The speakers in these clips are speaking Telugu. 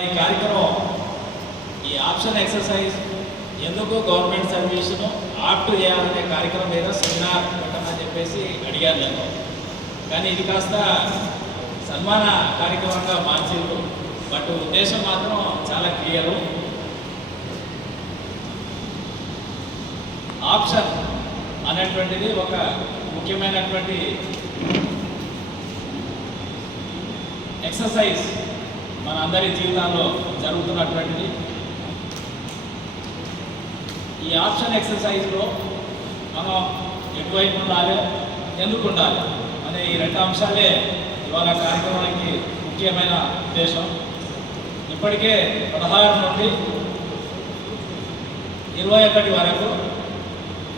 ఈ కార్యక్రమం ఈ ఆప్షన్ ఎక్సర్సైజ్ ఎందుకు గవర్నమెంట్ సర్వీస్ను ఆప్ట్ చేయాలనే కార్యక్రమం మీద సెమినార్ పెట్టమని చెప్పేసి అడిగాను నేను. కానీ ఇది కాస్త సన్మాన కార్యక్రమంగా మార్చింది. బట్ ఉద్దేశం మాత్రం చాలా క్లియరు. ఆప్షన్ అనేటువంటిది ఒక ముఖ్యమైనటువంటి ఎక్సర్సైజ్ మన అందరి జీవితాల్లో జరుగుతున్నటువంటిది. ఈ ఆప్షన్ ఎక్సర్సైజ్లో మనం ఎటువైపు ఉండాలి, ఎందుకు ఉండాలి అనే ఈ రెండు అంశాలే ఇవాళ కార్యక్రమానికి ముఖ్యమైన ఉద్దేశం. ఇప్పటికే 16 నుండి 21 వరకు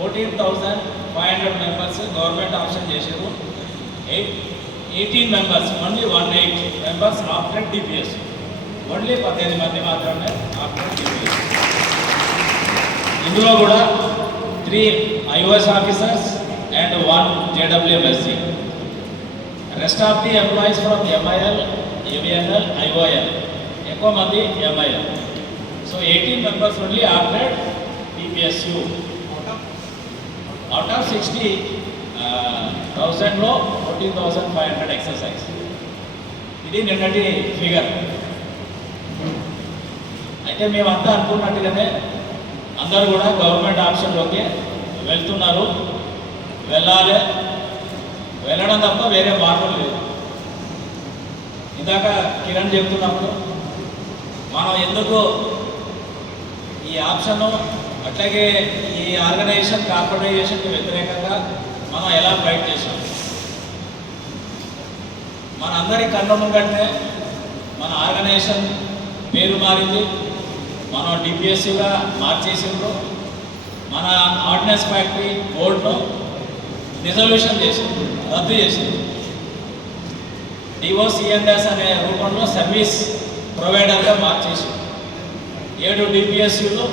14,500 మెంబర్స్ గవర్నమెంట్ ఆప్షన్ చేశారు. 18 members only 18 members after DPS, only 18 మంది మాత్రమే ఆఫ్టర్ డిపిఎస్. ఇందులో కూడా 3 IOS officers and 1 JWMSC. Rest of the employees from MIL, AVNL, IOL, ఎక్కువ మంది MIL. So 18 members only after DPSU. Out of 60,000లో 14,500 ఎక్సర్సైజ్. ఇది నిన్నటి ఫిగర్. అయితే మేమంతా అనుకున్నట్టుగానే అందరూ కూడా గవర్నమెంట్ ఆప్షన్లోకి వెళ్తున్నారు, వెళ్ళాలి, వెళ్ళడం తప్ప వేరే మార్గం లేదు. ఇందాక కిరణ్ చెప్తున్నప్పుడు మనం ఎందుకు ఈ ఆప్షను అట్లాగే ఈ ఆర్గనైజేషన్ కార్పొరేషన్కి వ్యతిరేకంగా మనం ఎలా ఫైట్ చేసాం. మన అందరి కళ్ళ ముంగంటే మన ఆర్గనైజేషన్ పేరు మారింది, మనం డిపిఎస్సిగా మార్చేసిండ్రు, మన ఆర్డినెన్స్ ఫ్యాక్టరీ బోర్డును రిజల్యూషన్ చేసింది, రద్దు చేసింది. డిఓసిఎన్ఎస్ అనే రూపంలో సర్వీస్ ప్రొవైడర్గా మార్చేసింది. 7 డిపిఎస్సిలు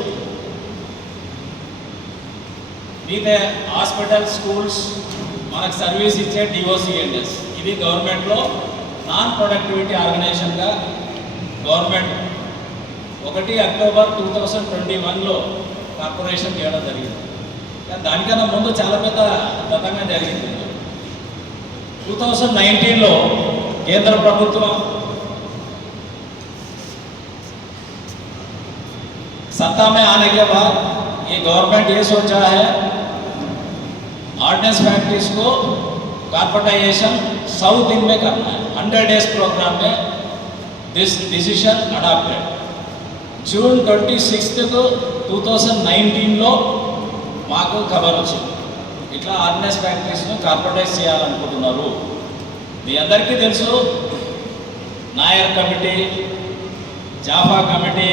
మిగతా హాస్పిటల్, స్కూల్స్ మనకు సర్వీస్ ఇచ్చే డిఓసిఎన్ఎస్. ఇది గవర్నమెంట్లో నాన్ ప్రొడక్టివిటీ ఆర్గనైజేషన్గా గవర్నమెంట్ 1 అక్టోబర్ 2021లో కార్పొరేషన్ చేయడం జరిగింది. కానీ దానికన్నా ముందు చాలా పెద్ద గతంగా జరిగింది. 2019లో కేంద్ర ప్రభుత్వం सत्ता में आने के बाद ये गवर्नमेंट ये सोचा है ऑर्डिनेंस फैक्ट्रीज को कॉर्पोरेटाइजेशन 100 दिन में करना है. 100 डेज प्रोग्राम में दिस डिसीजन अडॉप्टेड. जून 26 को 2019లో మాకు ఖబర్ వచ్చింది, ఇట్లా ఆర్డినెన్స్ ఫ్యాక్టరీస్ను కార్పొరేటైజ్ చేయాలనుకుంటున్నారు. మీ అందరికీ తెలుసు, నాయర్ కమిటీ, జాఫా కమిటీ,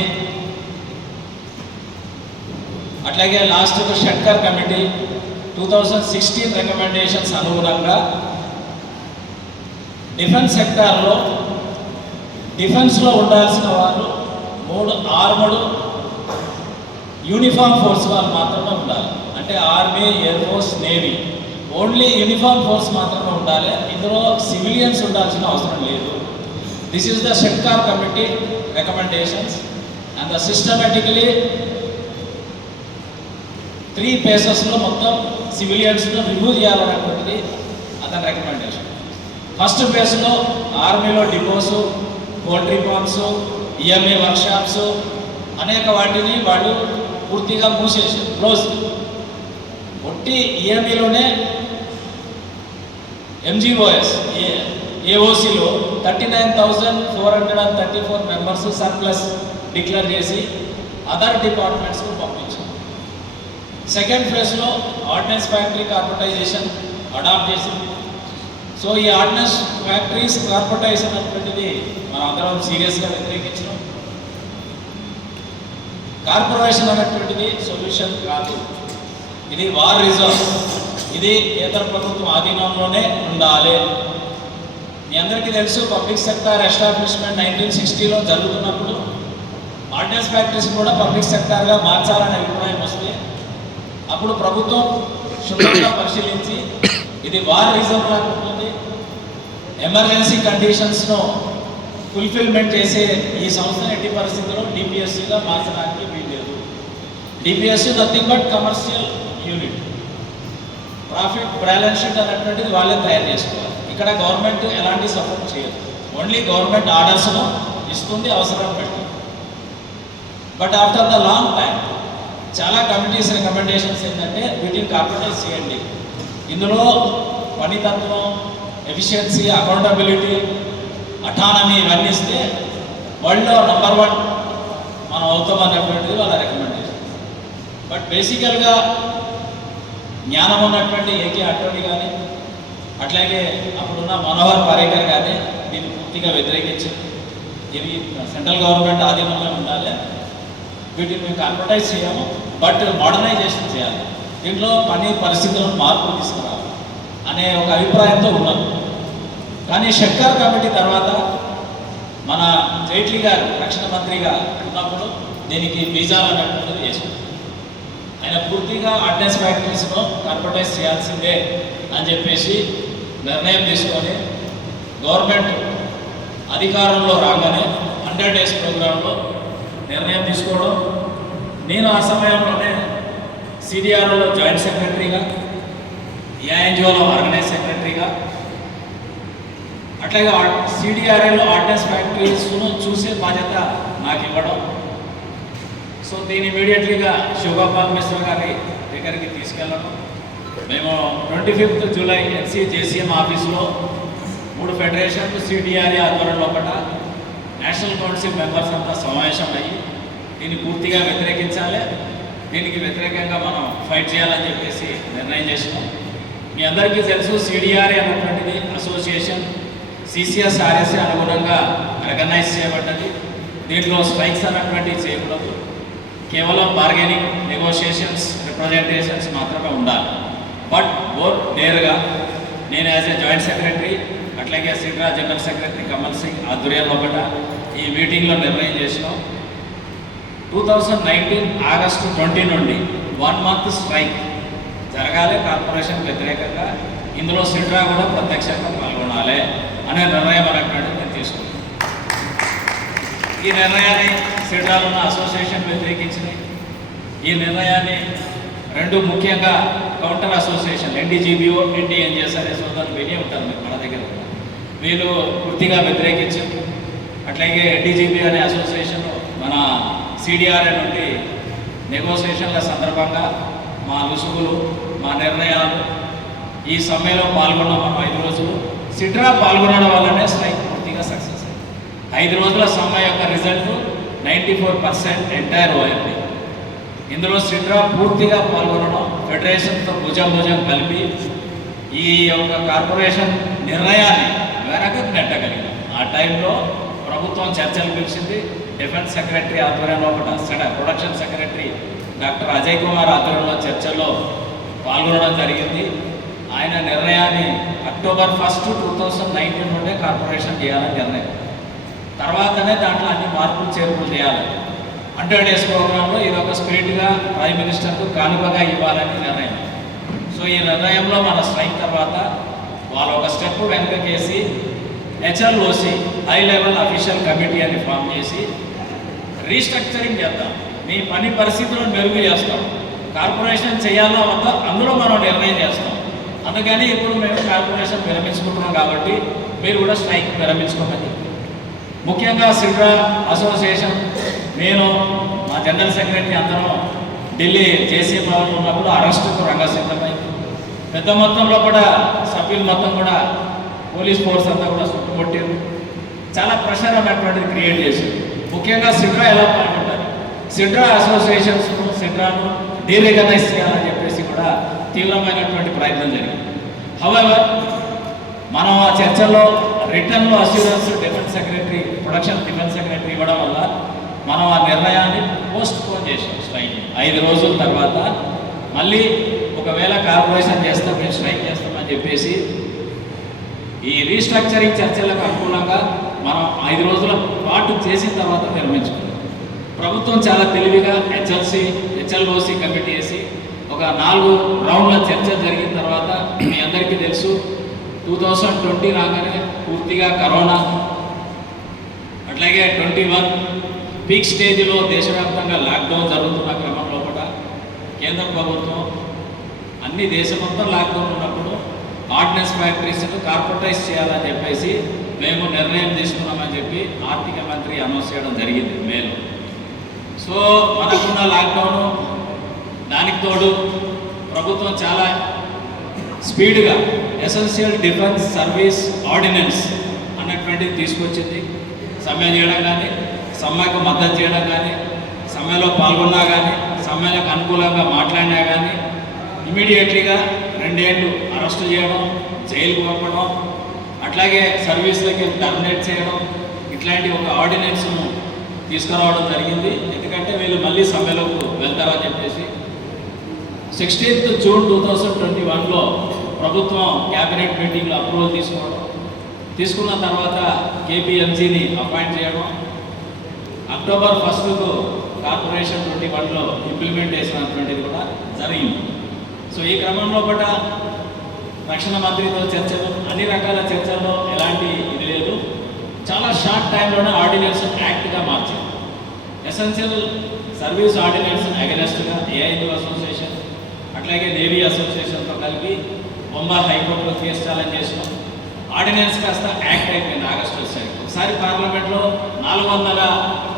అట్లాగే లాస్ట్కు షట్కర్ కమిటీ 2016 రికమెండేషన్స్ అనుగుణంగా డిఫెన్స్ సెక్టార్లో డిఫెన్స్లో ఉండాల్సిన వాళ్ళు 3 ఆర్మడ్ యూనిఫామ్ ఫోర్స్ వాళ్ళు మాత్రమే ఉండాలి. అంటే army, air force, navy, only uniform force మాత్రమే ఉండాలి. ఇందులో సివిలియన్స్ ఉండాల్సిన అవసరం లేదు. This is the Shatkar committee recommendations and the systematically 3 ఫేసెస్లో మొత్తం సివిలియన్స్ను రిమూవ్ చేయాలనేటువంటిది అతని రికమెండేషన్. ఫస్ట్ ఫేజ్లో ఆర్మీలో డిపోసు, పోల్ట్రీ ఫార్మ్స్, ఈఎంఏ వర్క్షాప్స్ అనేక వాటిని వాళ్ళు పూర్తిగా మూసేసారు, క్లోజ్. ఒట్టి ఈఎంఈలోనే ఎంజీఓఎస్, ఏఓసిలో 39,434 మెంబర్స్ సర్ప్లస్ డిక్లేర్ చేసి అదర్ డిపార్ట్మెంట్స్కు పంపించారు. సెకండ్ ఫేజ్లో ఆర్డినెన్స్ ఫ్యాక్టరీ కార్పొరేటైజేషన్ అడాప్ట్ చేసింది. సో ఈ ఆర్డినెన్స్ ఫ్యాక్టరీస్ కార్పొరేటైజేషన్ అనేటువంటిది మనం అందరం సీరియస్గా వ్యతిరేకించడం. కార్పొరేషన్ అనేటువంటిది సొల్యూషన్ కాదు, ఇది వార్ రిజర్వ్, ఇది కేంద్ర ప్రభుత్వం ఆధీనంలోనే ఉండాలి. మీ అందరికీ తెలుసు, పబ్లిక్ సెక్టార్ ఎస్టాబ్లిష్మెంట్ 1960లో జరుగుతున్నప్పుడు ఆర్డినెన్స్ ఫ్యాక్టరీస్ కూడా పబ్లిక్ సెక్టార్గా మార్చాలనే అభిప్రాయం వస్తే అప్పుడు ప్రభుత్వం క్షుణ్ణంగా పరిశీలించి ఇది వార్ రిజర్వ్ లాగా ఉంటుంది, ఎమర్జెన్సీ కండిషన్స్ను ఫుల్ఫిల్మెంట్ చేసే ఈ సంస్థను ఎట్టి పరిస్థితుల్లో డిపిఎస్సిగా మార్చడానికి వీల్లేదు. DPSC nothing but commercial unit. Profit balance sheet అనేటువంటిది వాళ్ళే తయారు చేసుకోవాలి. ఇక్కడ గవర్నమెంట్ ఎలాంటి సపోర్ట్ చేయదు. ఓన్లీ గవర్నమెంట్ ఆర్డర్స్ను ఇస్తుంది అవసరం పెట్టి. But after the long time చాలా కమిటీస్ రికమెండేషన్స్ ఏంటంటే వీటిని కార్పొరేట్ చేయండి. ఇందులో పనితత్వం, ఎఫిషియన్సీ, అకౌంటబిలిటీ, అటానమీ ఇవన్నీ ఇస్తే వరల్డ్లో నంబర్ 1 మనం అవుతాం అన్నటువంటిది వాళ్ళ రికమెండేషన్. బట్ బేసికల్గా జ్ఞానం ఉన్నటువంటి ఏకే అడ్వాణి కానీ అట్లాగే అప్పుడున్న మనోహర్ పారేకర్ కానీ దీన్ని పూర్తిగా వ్యతిరేకించింది. ఇవి సెంట్రల్ గవర్నమెంట్ ఆధీనంలో ఉండాలి, వీటిని మేము కార్పొరేటైజ్ చేయము, బట్ మోడర్నైజేషన్ చేయాలి, దీంట్లో పని పరిస్థితులను మార్పు తీసుకురావాలి అనే ఒక అభిప్రాయంతో ఉన్నాం. కానీ షెట్కర్ కమిటీ తర్వాత మన జైట్లీ గారు రక్షణ మంత్రిగా ఉన్నప్పుడు దీనికి బీజాలు అనేటువంటిది వేసుకుంటాం. ఆయన పూర్తిగా ఆర్డినెన్స్ ఫ్యాక్టరీస్ను కార్పొరేటైజ్ చేయాల్సిందే అని చెప్పేసి నిర్ణయం తీసుకొని గవర్నమెంట్ అధికారంలో రాగానే 100 days ప్రోగ్రాంలో నిర్ణయం తీసుకోవడం. నేను ఆ సమయంలోనే సిడిఆర్ఓలో జాయింట్ సెక్రటరీగా, ఏఎన్జిఓలో ఆర్గనైజ్ సెక్రటరీగా, అట్లాగే సిడిఆర్ఏలో ఆర్డినెన్స్ ఫ్యాక్టరీస్ను చూసే బాధ్యత నాకు ఇవ్వడం. సో దీన్ని ఇమీడియట్లీగా శివగోపాల్ మిశ్రా గారి దగ్గరికి తీసుకెళ్ళడం. మేము 25th July జేసీఎం ఆఫీసులో 3 ఫెడరేషన్లు సిడిఆర్ఏ ఆధ్వర్యంలో ఒకట నేషనల్ కౌన్సిల్ మెంబర్స్ అంతా సమావేశం అయ్యి దీన్ని పూర్తిగా వ్యతిరేకించాలి, దీనికి వ్యతిరేకంగా మనం ఫైట్ చేయాలని చెప్పేసి నిర్ణయం చేసినాం. మీ అందరికీ తెలుసు సిడిఆర్ఏ అన్నటువంటిది అసోసియేషన్ సిసిఎస్ఆర్ఎస్ఏ అనుగుణంగా రికగ్నైజ్ చేయబడ్డది. దీంట్లో స్ట్రైక్స్ అన్నటువంటివి చేయకూడదు, కేవలం బార్గెనింగ్, నెగోషియేషన్స్, రిప్రజెంటేషన్స్ మాత్రమే ఉండాలి. బట్ బోత్ నేరుగా నేను యాజ్ ఏ జాయింట్ సెక్రటరీ అట్లాగే సిడ్రా జనరల్ సెక్రటరీ కమల్ సింగ్ ఆధ్వర్యంలో ఒకట ఈ మీటింగ్లో నిర్ణయం చేసినాం. 2019 August 20 నుండి 1 month స్ట్రైక్ జరగాలి కార్పొరేషన్ వ్యతిరేకంగా. ఇందులో సిడ్రా కూడా ప్రత్యక్షంగా పాల్గొనాలి అనే నిర్ణయం అనేటువంటిది నేను తీసుకున్నాను. ఈ నిర్ణయాన్ని సిడ్రాలో ఉన్న అసోసియేషన్ వ్యతిరేకించింది. ఈ నిర్ణయాన్ని 2 ముఖ్యంగా కౌంటర్ అసోసియేషన్ ఎన్డీజీబీఓ, ఎన్డీఎన్జీఎస్ఆర్ఏ సోదరులు వినే ఉంటారు మీరు మన దగ్గర, వీళ్ళు పూర్తిగా వ్యతిరేకించారు. అట్లాగే ఎన్డీజీబీ అనే అసోసియేషన్ మన సిడిఆర్ఏ నుండి నెగోసియేషన్ల సందర్భంగా మా రుసుగులు, మా నిర్ణయాలు, ఈ సమ్మెలో పాల్గొన్న మనం 5 రోజులు సిడ్రా పాల్గొనడం వల్లనే స్ట్రైక్ పూర్తిగా సక్సెస్ అయింది. 5 రోజుల సమ్మె యొక్క రిజల్ట్ 94% ఎంటైర్ ఓఎంపీ. ఇందులో సిడ్రా పూర్తిగా పాల్గొనడం, ఫెడరేషన్తో భుజం కలిపి ఈ యొక్క కార్పొరేషన్ నిర్ణయాన్ని వెనక్కి నెట్టగలిగింది. ఆ టైంలో ప్రభుత్వం చర్చలు పిలిచింది. డిఫెన్స్ సెక్రటరీ ఆధ్వర్యంలో ఒకటి production secretary doctor Ajay Kumar ఆధ్వర్యంలో చర్చల్లో పాల్గొనడం జరిగింది. ఆయన నిర్ణయాన్ని October 1, 2019 నుండే కార్పొరేషన్ చేయాలని నిర్ణయం. తర్వాతనే దాంట్లో అన్ని మార్పులు చేర్పులు చేయాలి. 100 days ప్రోగ్రాంలో ఇది ఒక స్పిరిట్గా ప్రైమ్ మినిస్టర్కు కానుకగా ఇవ్వాలని నిర్ణయం. సో ఈ నిర్ణయంలో మన స్ట్రైక్ తర్వాత వాళ్ళు ఒక స్టెప్ వెనకకేసి HLOC high level official committee అని ఫామ్ చేసి రీస్ట్రక్చరింగ్ చేద్దాం, మీ పని పరిస్థితులను మెరుగు చేస్తాం, కార్పొరేషన్ చేయాలా వద్దా అందులో మనం నిర్ణయం చేస్తాం. అందుకని ఇప్పుడు మేము కార్పొరేషన్ విరమించుకుంటున్నాం కాబట్టి మీరు కూడా స్ట్రైక్ విరమించుకోమని చెప్పి ముఖ్యంగా సిడ్రా అసోసియేషన్, నేను మా జనరల్ సెక్రటరీ అందరం ఢిల్లీ జేసీ భవన్లో ఉన్నప్పుడు అరెస్టుకు రంగసిద్ధమై పెద్ద మొత్తంలో కూడా సభ్యులు మొత్తం కూడా పోలీస్ ఫోర్స్ అంతా కూడా చుట్టుముట్టారు. చాలా ప్రెషర్ అన్నటువంటిది క్రియేట్ చేసింది. ముఖ్యంగా సిడ్రా ఎలా పాల్గొంటారు, సిడ్రా అసోసియేషన్స్ను సిడ్రాను డీరెకగ్నైజ్ చేయాలని చెప్పేసి కూడా తీవ్రమైనటువంటి ప్రయత్నం జరిగింది. హౌఎవర్ మనం ఆ చర్చల్లో రిటర్న్లో assurance defence secretary, production defence secretary ఇవ్వడం వల్ల మనం ఆ నిర్ణయాన్ని పోస్ట్ పోన్ చేసాం. స్ట్రైక్ 5 రోజుల తర్వాత మళ్ళీ ఒకవేళ కార్పొరేషన్ చేస్తాం, మేము స్ట్రైక్ చేస్తామని చెప్పేసి ఈ రీస్ట్రక్చరింగ్ చర్చలకు అనుకూలంగా మనం 5 రోజుల పాటు చేసిన తర్వాత విరమించుకున్నాం. ప్రభుత్వం చాలా తెలివిగా హెచ్ఎల్ఓసి కమిటీ వేసి ఒక 4 రౌండ్ల చర్చ జరిగిన తర్వాత మీ అందరికీ తెలుసు 2020 రాగానే పూర్తిగా కరోనా అట్లాగే 21 పీక్ స్టేజ్లో దేశవ్యాప్తంగా లాక్డౌన్ జరుగుతున్న క్రమంలో కూడా కేంద్ర ప్రభుత్వం అన్ని దేశం మొత్తం లాక్డౌన్ ఉన్నప్పుడు ఆర్డినెన్స్ ఫ్యాక్టరీస్ను కార్పొరేటైజ్ చేయాలని చెప్పేసి మేము నిర్ణయం తీసుకున్నామని చెప్పి ఆర్థిక మంత్రి అనౌన్స్ చేయడం జరిగింది మేలో. సో మనకున్న లాక్డౌన్ దానికి తోడు ప్రభుత్వం చాలా స్పీడ్గా ఎసెన్షియల్ డిఫెన్స్ సర్వీస్ ఆర్డినెన్స్ అన్నటువంటిది తీసుకొచ్చింది. సమ్మె చేయడం కానీ, సమ్మెకు మద్దతు చేయడం కానీ, సమ్మెలో పాల్గొన్నా కానీ, సమ్మెలకు అనుకూలంగా మాట్లాడినా కానీ ఇమీడియట్లీగా 2 ఏళ్ళు అరెస్ట్ చేయడం, జైలుకు పంపడం, అట్లాగే సర్వీస్లకి టర్మినేట్ చేయడం, ఇట్లాంటి ఒక ఆర్డినెన్స్ను తీసుకురావడం జరిగింది. ఎందుకంటే వీళ్ళు మళ్ళీ సమ్మెలోకి వెళ్తారని చెప్పేసి 16th జూన్ 2021లో ప్రభుత్వం క్యాబినెట్ మీటింగ్లో అప్రూవల్ తీసుకున్న తర్వాత KPMGని అపాయింట్ చేయడం, అక్టోబర్ 1కు కార్పొరేషన్ 21లో ఇంప్లిమెంట్ చేసినటువంటిది కూడా జరిగింది. సో ఈ క్రమంలో కూడా రక్షణ మంత్రితో చర్చలు, అన్ని రకాల చర్చల్లో ఎలాంటి ఇది లేదు. చాలా షార్ట్ టైంలోనే ఆర్డినెన్స్ యాక్ట్గా మార్చింది. ఎసెన్షియల్ సర్వీస్ ఆర్డినెన్స్ అగెనెస్ట్గా AIU అసోసియేషన్, అట్లాగే నేవీ అసోసియేషన్తో కలిపి బొంబాయి హైకోర్టులో కేసు ఛాలెంజ్ చేసినాం. ఆర్డినెన్స్ కాస్త యాక్ట్ అయిపోయింది ఆగస్టు వచ్చాయి. ఒకసారి పార్లమెంట్లో 400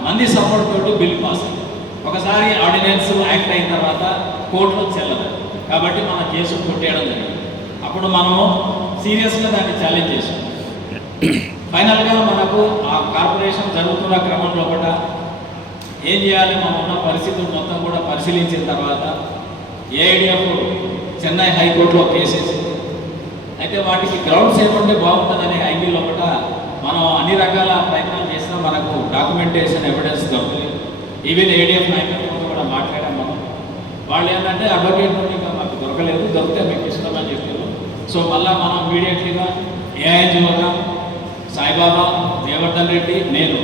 మంది సపోర్ట్ తోటి బిల్ పాస్ అయింది. ఒకసారి ఆర్డినెన్స్ యాక్ట్ అయిన తర్వాత కోర్టులో చెల్లదు కాబట్టి మన కేసు కొట్టేయడం జరిగింది. అప్పుడు మనము సీరియస్గా దాన్ని ఛాలెంజ్ చేసాం. ఫైనల్గా మనకు ఆ కార్పొరేషన్ జరుగుతున్న క్రమంలో కూడా ఏం చేయాలి, మనం ఉన్న పరిస్థితులు మొత్తం కూడా పరిశీలించిన తర్వాత AIDF చెన్నై హైకోర్టులో కేసేసింది. అయితే వాటికి గ్రౌండ్స్ ఏముంటే బాగుంటుందనే యాంగిల్లో కూడా మనం అన్ని రకాల ప్రయత్నాలు చేసినా మనకు డాక్యుమెంటేషన్ ఎవిడెన్స్ దొరకలేదు. ఈవెన్ ADF నాయకులతో కూడా మాట్లాడాం మనం. వాళ్ళు ఏంటంటే అడ్వకేట్ నుండి ఇంకా మాకు దొరకలేదు, దొరికితే మీకు ఇష్టమని చెప్పారు. సో మళ్ళీ మనం ఇమీడియట్లీగా AIGOగా సాయిబాబా, జయవర్ధన్ రెడ్డి, నేను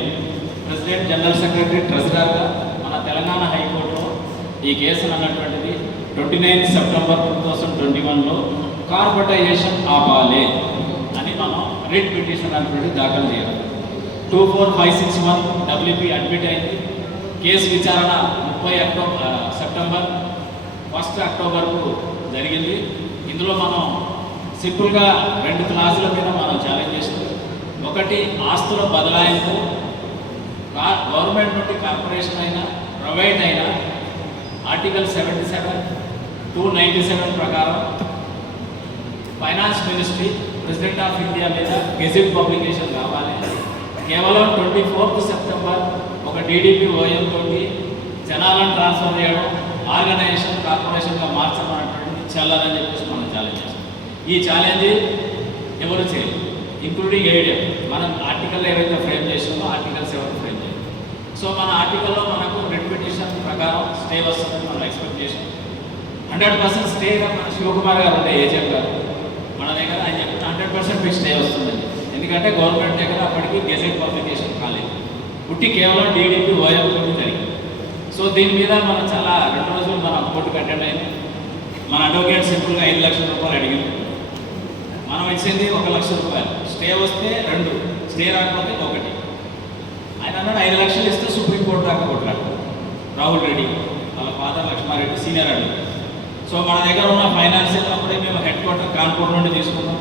ప్రెసిడెంట్, జనరల్ సెక్రటరీ, ట్రెజరర్గా మన తెలంగాణ హైకోర్టులో ఈ కేసును అన్నటువంటిది 29 సెప్టెంబర్ 2021లో కార్పొరేటైజేషన్ ఆపాలి అని మనం రిట్ పిటిషన్ అన్నటువంటి దాఖలు చేయాలి. 24561 WP అడ్మిట్ అయింది. కేసు విచారణ 30 సెప్టెంబర్ 1 అక్టోబర్కు జరిగింది. ఇందులో మనం సింపుల్గా 2 క్లాసుల మీద మనం ఛాలెంజ్ చేస్తున్నాం. ఒకటి, ఆస్తుల బదలాయింపు గవర్నమెంట్ నుండి కార్పొరేషన్ అయినా ప్రైవేట్ అయినా ఆర్టికల్ 77, 297 ప్రకారం finance ministry, president of India మీద గెజిట్ పబ్లికేషన్ కావాలి. కేవలం 24th సెప్టెంబర్ ఒక DDP OM తోటి జనాలను ట్రాన్స్ఫర్ చేయడం, ఆర్గనైజేషన్ కార్పొరేషన్గా మార్చమన్నటువంటి చల్లని చెప్పేసి మనం ఛాలెంజ్ చేస్తాం. ఈ ఛాలెంజ్ ఎవరు చేయరు, ఇంక్లూడింగ్ AIDF. మనం ఆర్టికల్ ఏవైతే ఫ్రేమ్ చేసామో ఆర్టికల్స్ ఎవరు ఫ్రేమ్ చేయాలి. సో మన ఆర్టికల్లో మనకు రిట్ పిటిషన్ ప్రకారం స్టే వస్తుందని మనం ఎక్స్పెక్ట్ చేసాం. 100% స్టేగా మన శివకుమార్ గారు ఉండే ఏజెంట్ గారు మన దగ్గర ఆయన చెప్పి 100% మీకు స్టే వస్తుందని. ఎందుకంటే గవర్నమెంట్ దగ్గర అప్పటికి గెజెట్ పబ్లికేషన్ కాలేదు, పుట్టి కేవలం DDP OM జరిగింది. సో దీని మీద మనం చాలా 2 రోజులు మన కోర్టుకు అటెండ్ అయింది. మన అడ్వకేట్ సింపుల్గా 5 లక్షల రూపాయలు అడిగింది. మనం ఇచ్చింది 1 లక్ష రూపాయలు. స్టే వస్తే 2, స్టే రాకపోతే 1. ఆయన అన్నాడు 5 లక్షలు ఇస్తే సుప్రీంకోర్టు దాకా కొట్టాడు. రాహుల్ రెడ్డి వాళ్ళ father Laxma Reddy senior advocate. So మన దగ్గర ఉన్న ఫైనాన్షియల్ అప్పుడే మేము హెడ్ క్వార్టర్ కాన్పూర్ నుండి తీసుకున్నాం.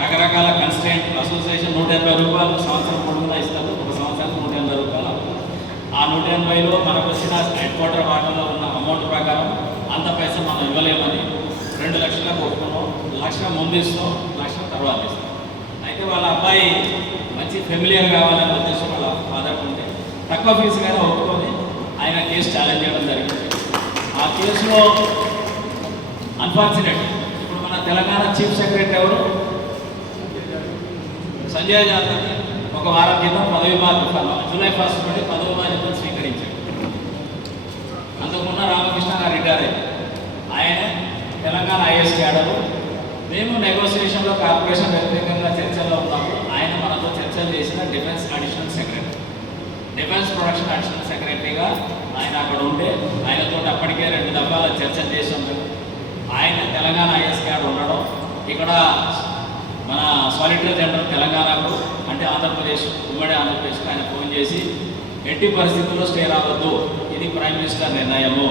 రకరకాల కన్స్టెంట్ అసోసియేషన్ 180 రూపాయలు సంవత్సరం పొడవునా ఇస్తారు, ఒక సంవత్సరానికి 180 రూపాయలు. ఆ 180లో మనకు వచ్చిన హెడ్ క్వార్టర్ వాటర్లో ఉన్న అమౌంట్ ప్రకారం అంత పైసా మనం ఇవ్వలేమని 2 లక్షలకు ఒప్పుకున్నాం. 1 లక్ష ముందు ఇస్తాం, 1 లక్ష తర్వాత ఇస్తాం. అయితే వాళ్ళ అబ్బాయి మంచి ఫెమిలియర్ కావాలనే ఉద్దేశం వాళ్ళ ఫాదర్ ఉంటే తక్కువ ఫీజు కానీ ఒప్పుకొని ఆయన కేసు ఛాలెంజ్ చేయడం జరిగింది. ఆ కేసులో అన్ఫార్చునేట్ ఇప్పుడు మన తెలంగాణ చీఫ్ సెక్రటరీ ఎవరు, సంజయ్ జాదవ్ ఒక వారం క్రితం పదవి బాధ్యత జూలై 1 నుండి పదవి బాధ్యతను స్వీకరించారు. అంతకుమున్న రామకృష్ణ గారు రిటైర్ అయ్యారు. ఆయన తెలంగాణ IAS క్యాడర్. మేము నెగోసియేషన్లో కార్పొరేషన్ వ్యతిరేకంగా చర్చల్లో ఉన్నప్పుడు ఆయన మనతో చర్చలు చేసిన defence additional secretary, defence production additional సెక్రటరీగా ఆయన అక్కడ ఉంటే ఆయనతో అప్పటికే 2 దఫాల చర్చలు చేసాం. ఆయన తెలంగాణ IAS క్యాడర్ ఉండడం, ఇక్కడ మన సాలిసిటర్ జనరల్ తెలంగాణకు అంటే ఆంధ్రప్రదేశ్, ఉమ్మడి ఆంధ్రప్రదేశ్కి ఆయన ఫోన్ చేసి ఎట్టి పరిస్థితుల్లో స్టే రావద్దు, ఇది ప్రైమ్ మినిస్టర్ నిర్ణయము.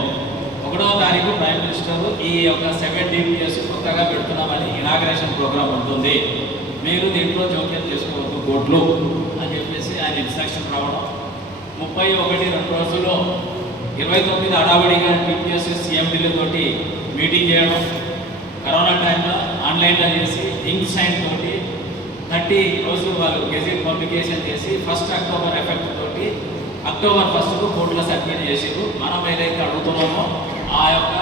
1వ తారీఖు ప్రైమ్ మినిస్టర్ ఈ యొక్క 7 DPS కొత్తగా పెడుతున్నామని ఇనాగ్రేషన్ ప్రోగ్రామ్ ఉంటుంది, మీరు దీంట్లో జోక్యం చేసుకోవద్దు కోర్టులు అని చెప్పేసి ఆయన ఇన్స్ట్రక్షన్ రావడం. 31 రోజుల్లో 29 హడావిడిగా DPS CMDలతోటి మీటింగ్ చేయడం, కరోనా టైంలో ఆన్లైన్లో చేసి ఇంక్ సైన్ తోటి 30 రోజులు వాళ్ళు గెజెట్ పబ్లికేషన్ చేసి 1 అక్టోబర్ ఎఫెక్ట్ తోటి అక్టోబర్ 1 కోర్టులో సబ్మిట్ చేసారు. మనం ఏదైతే అడుగుతున్నామో ఆ యొక్క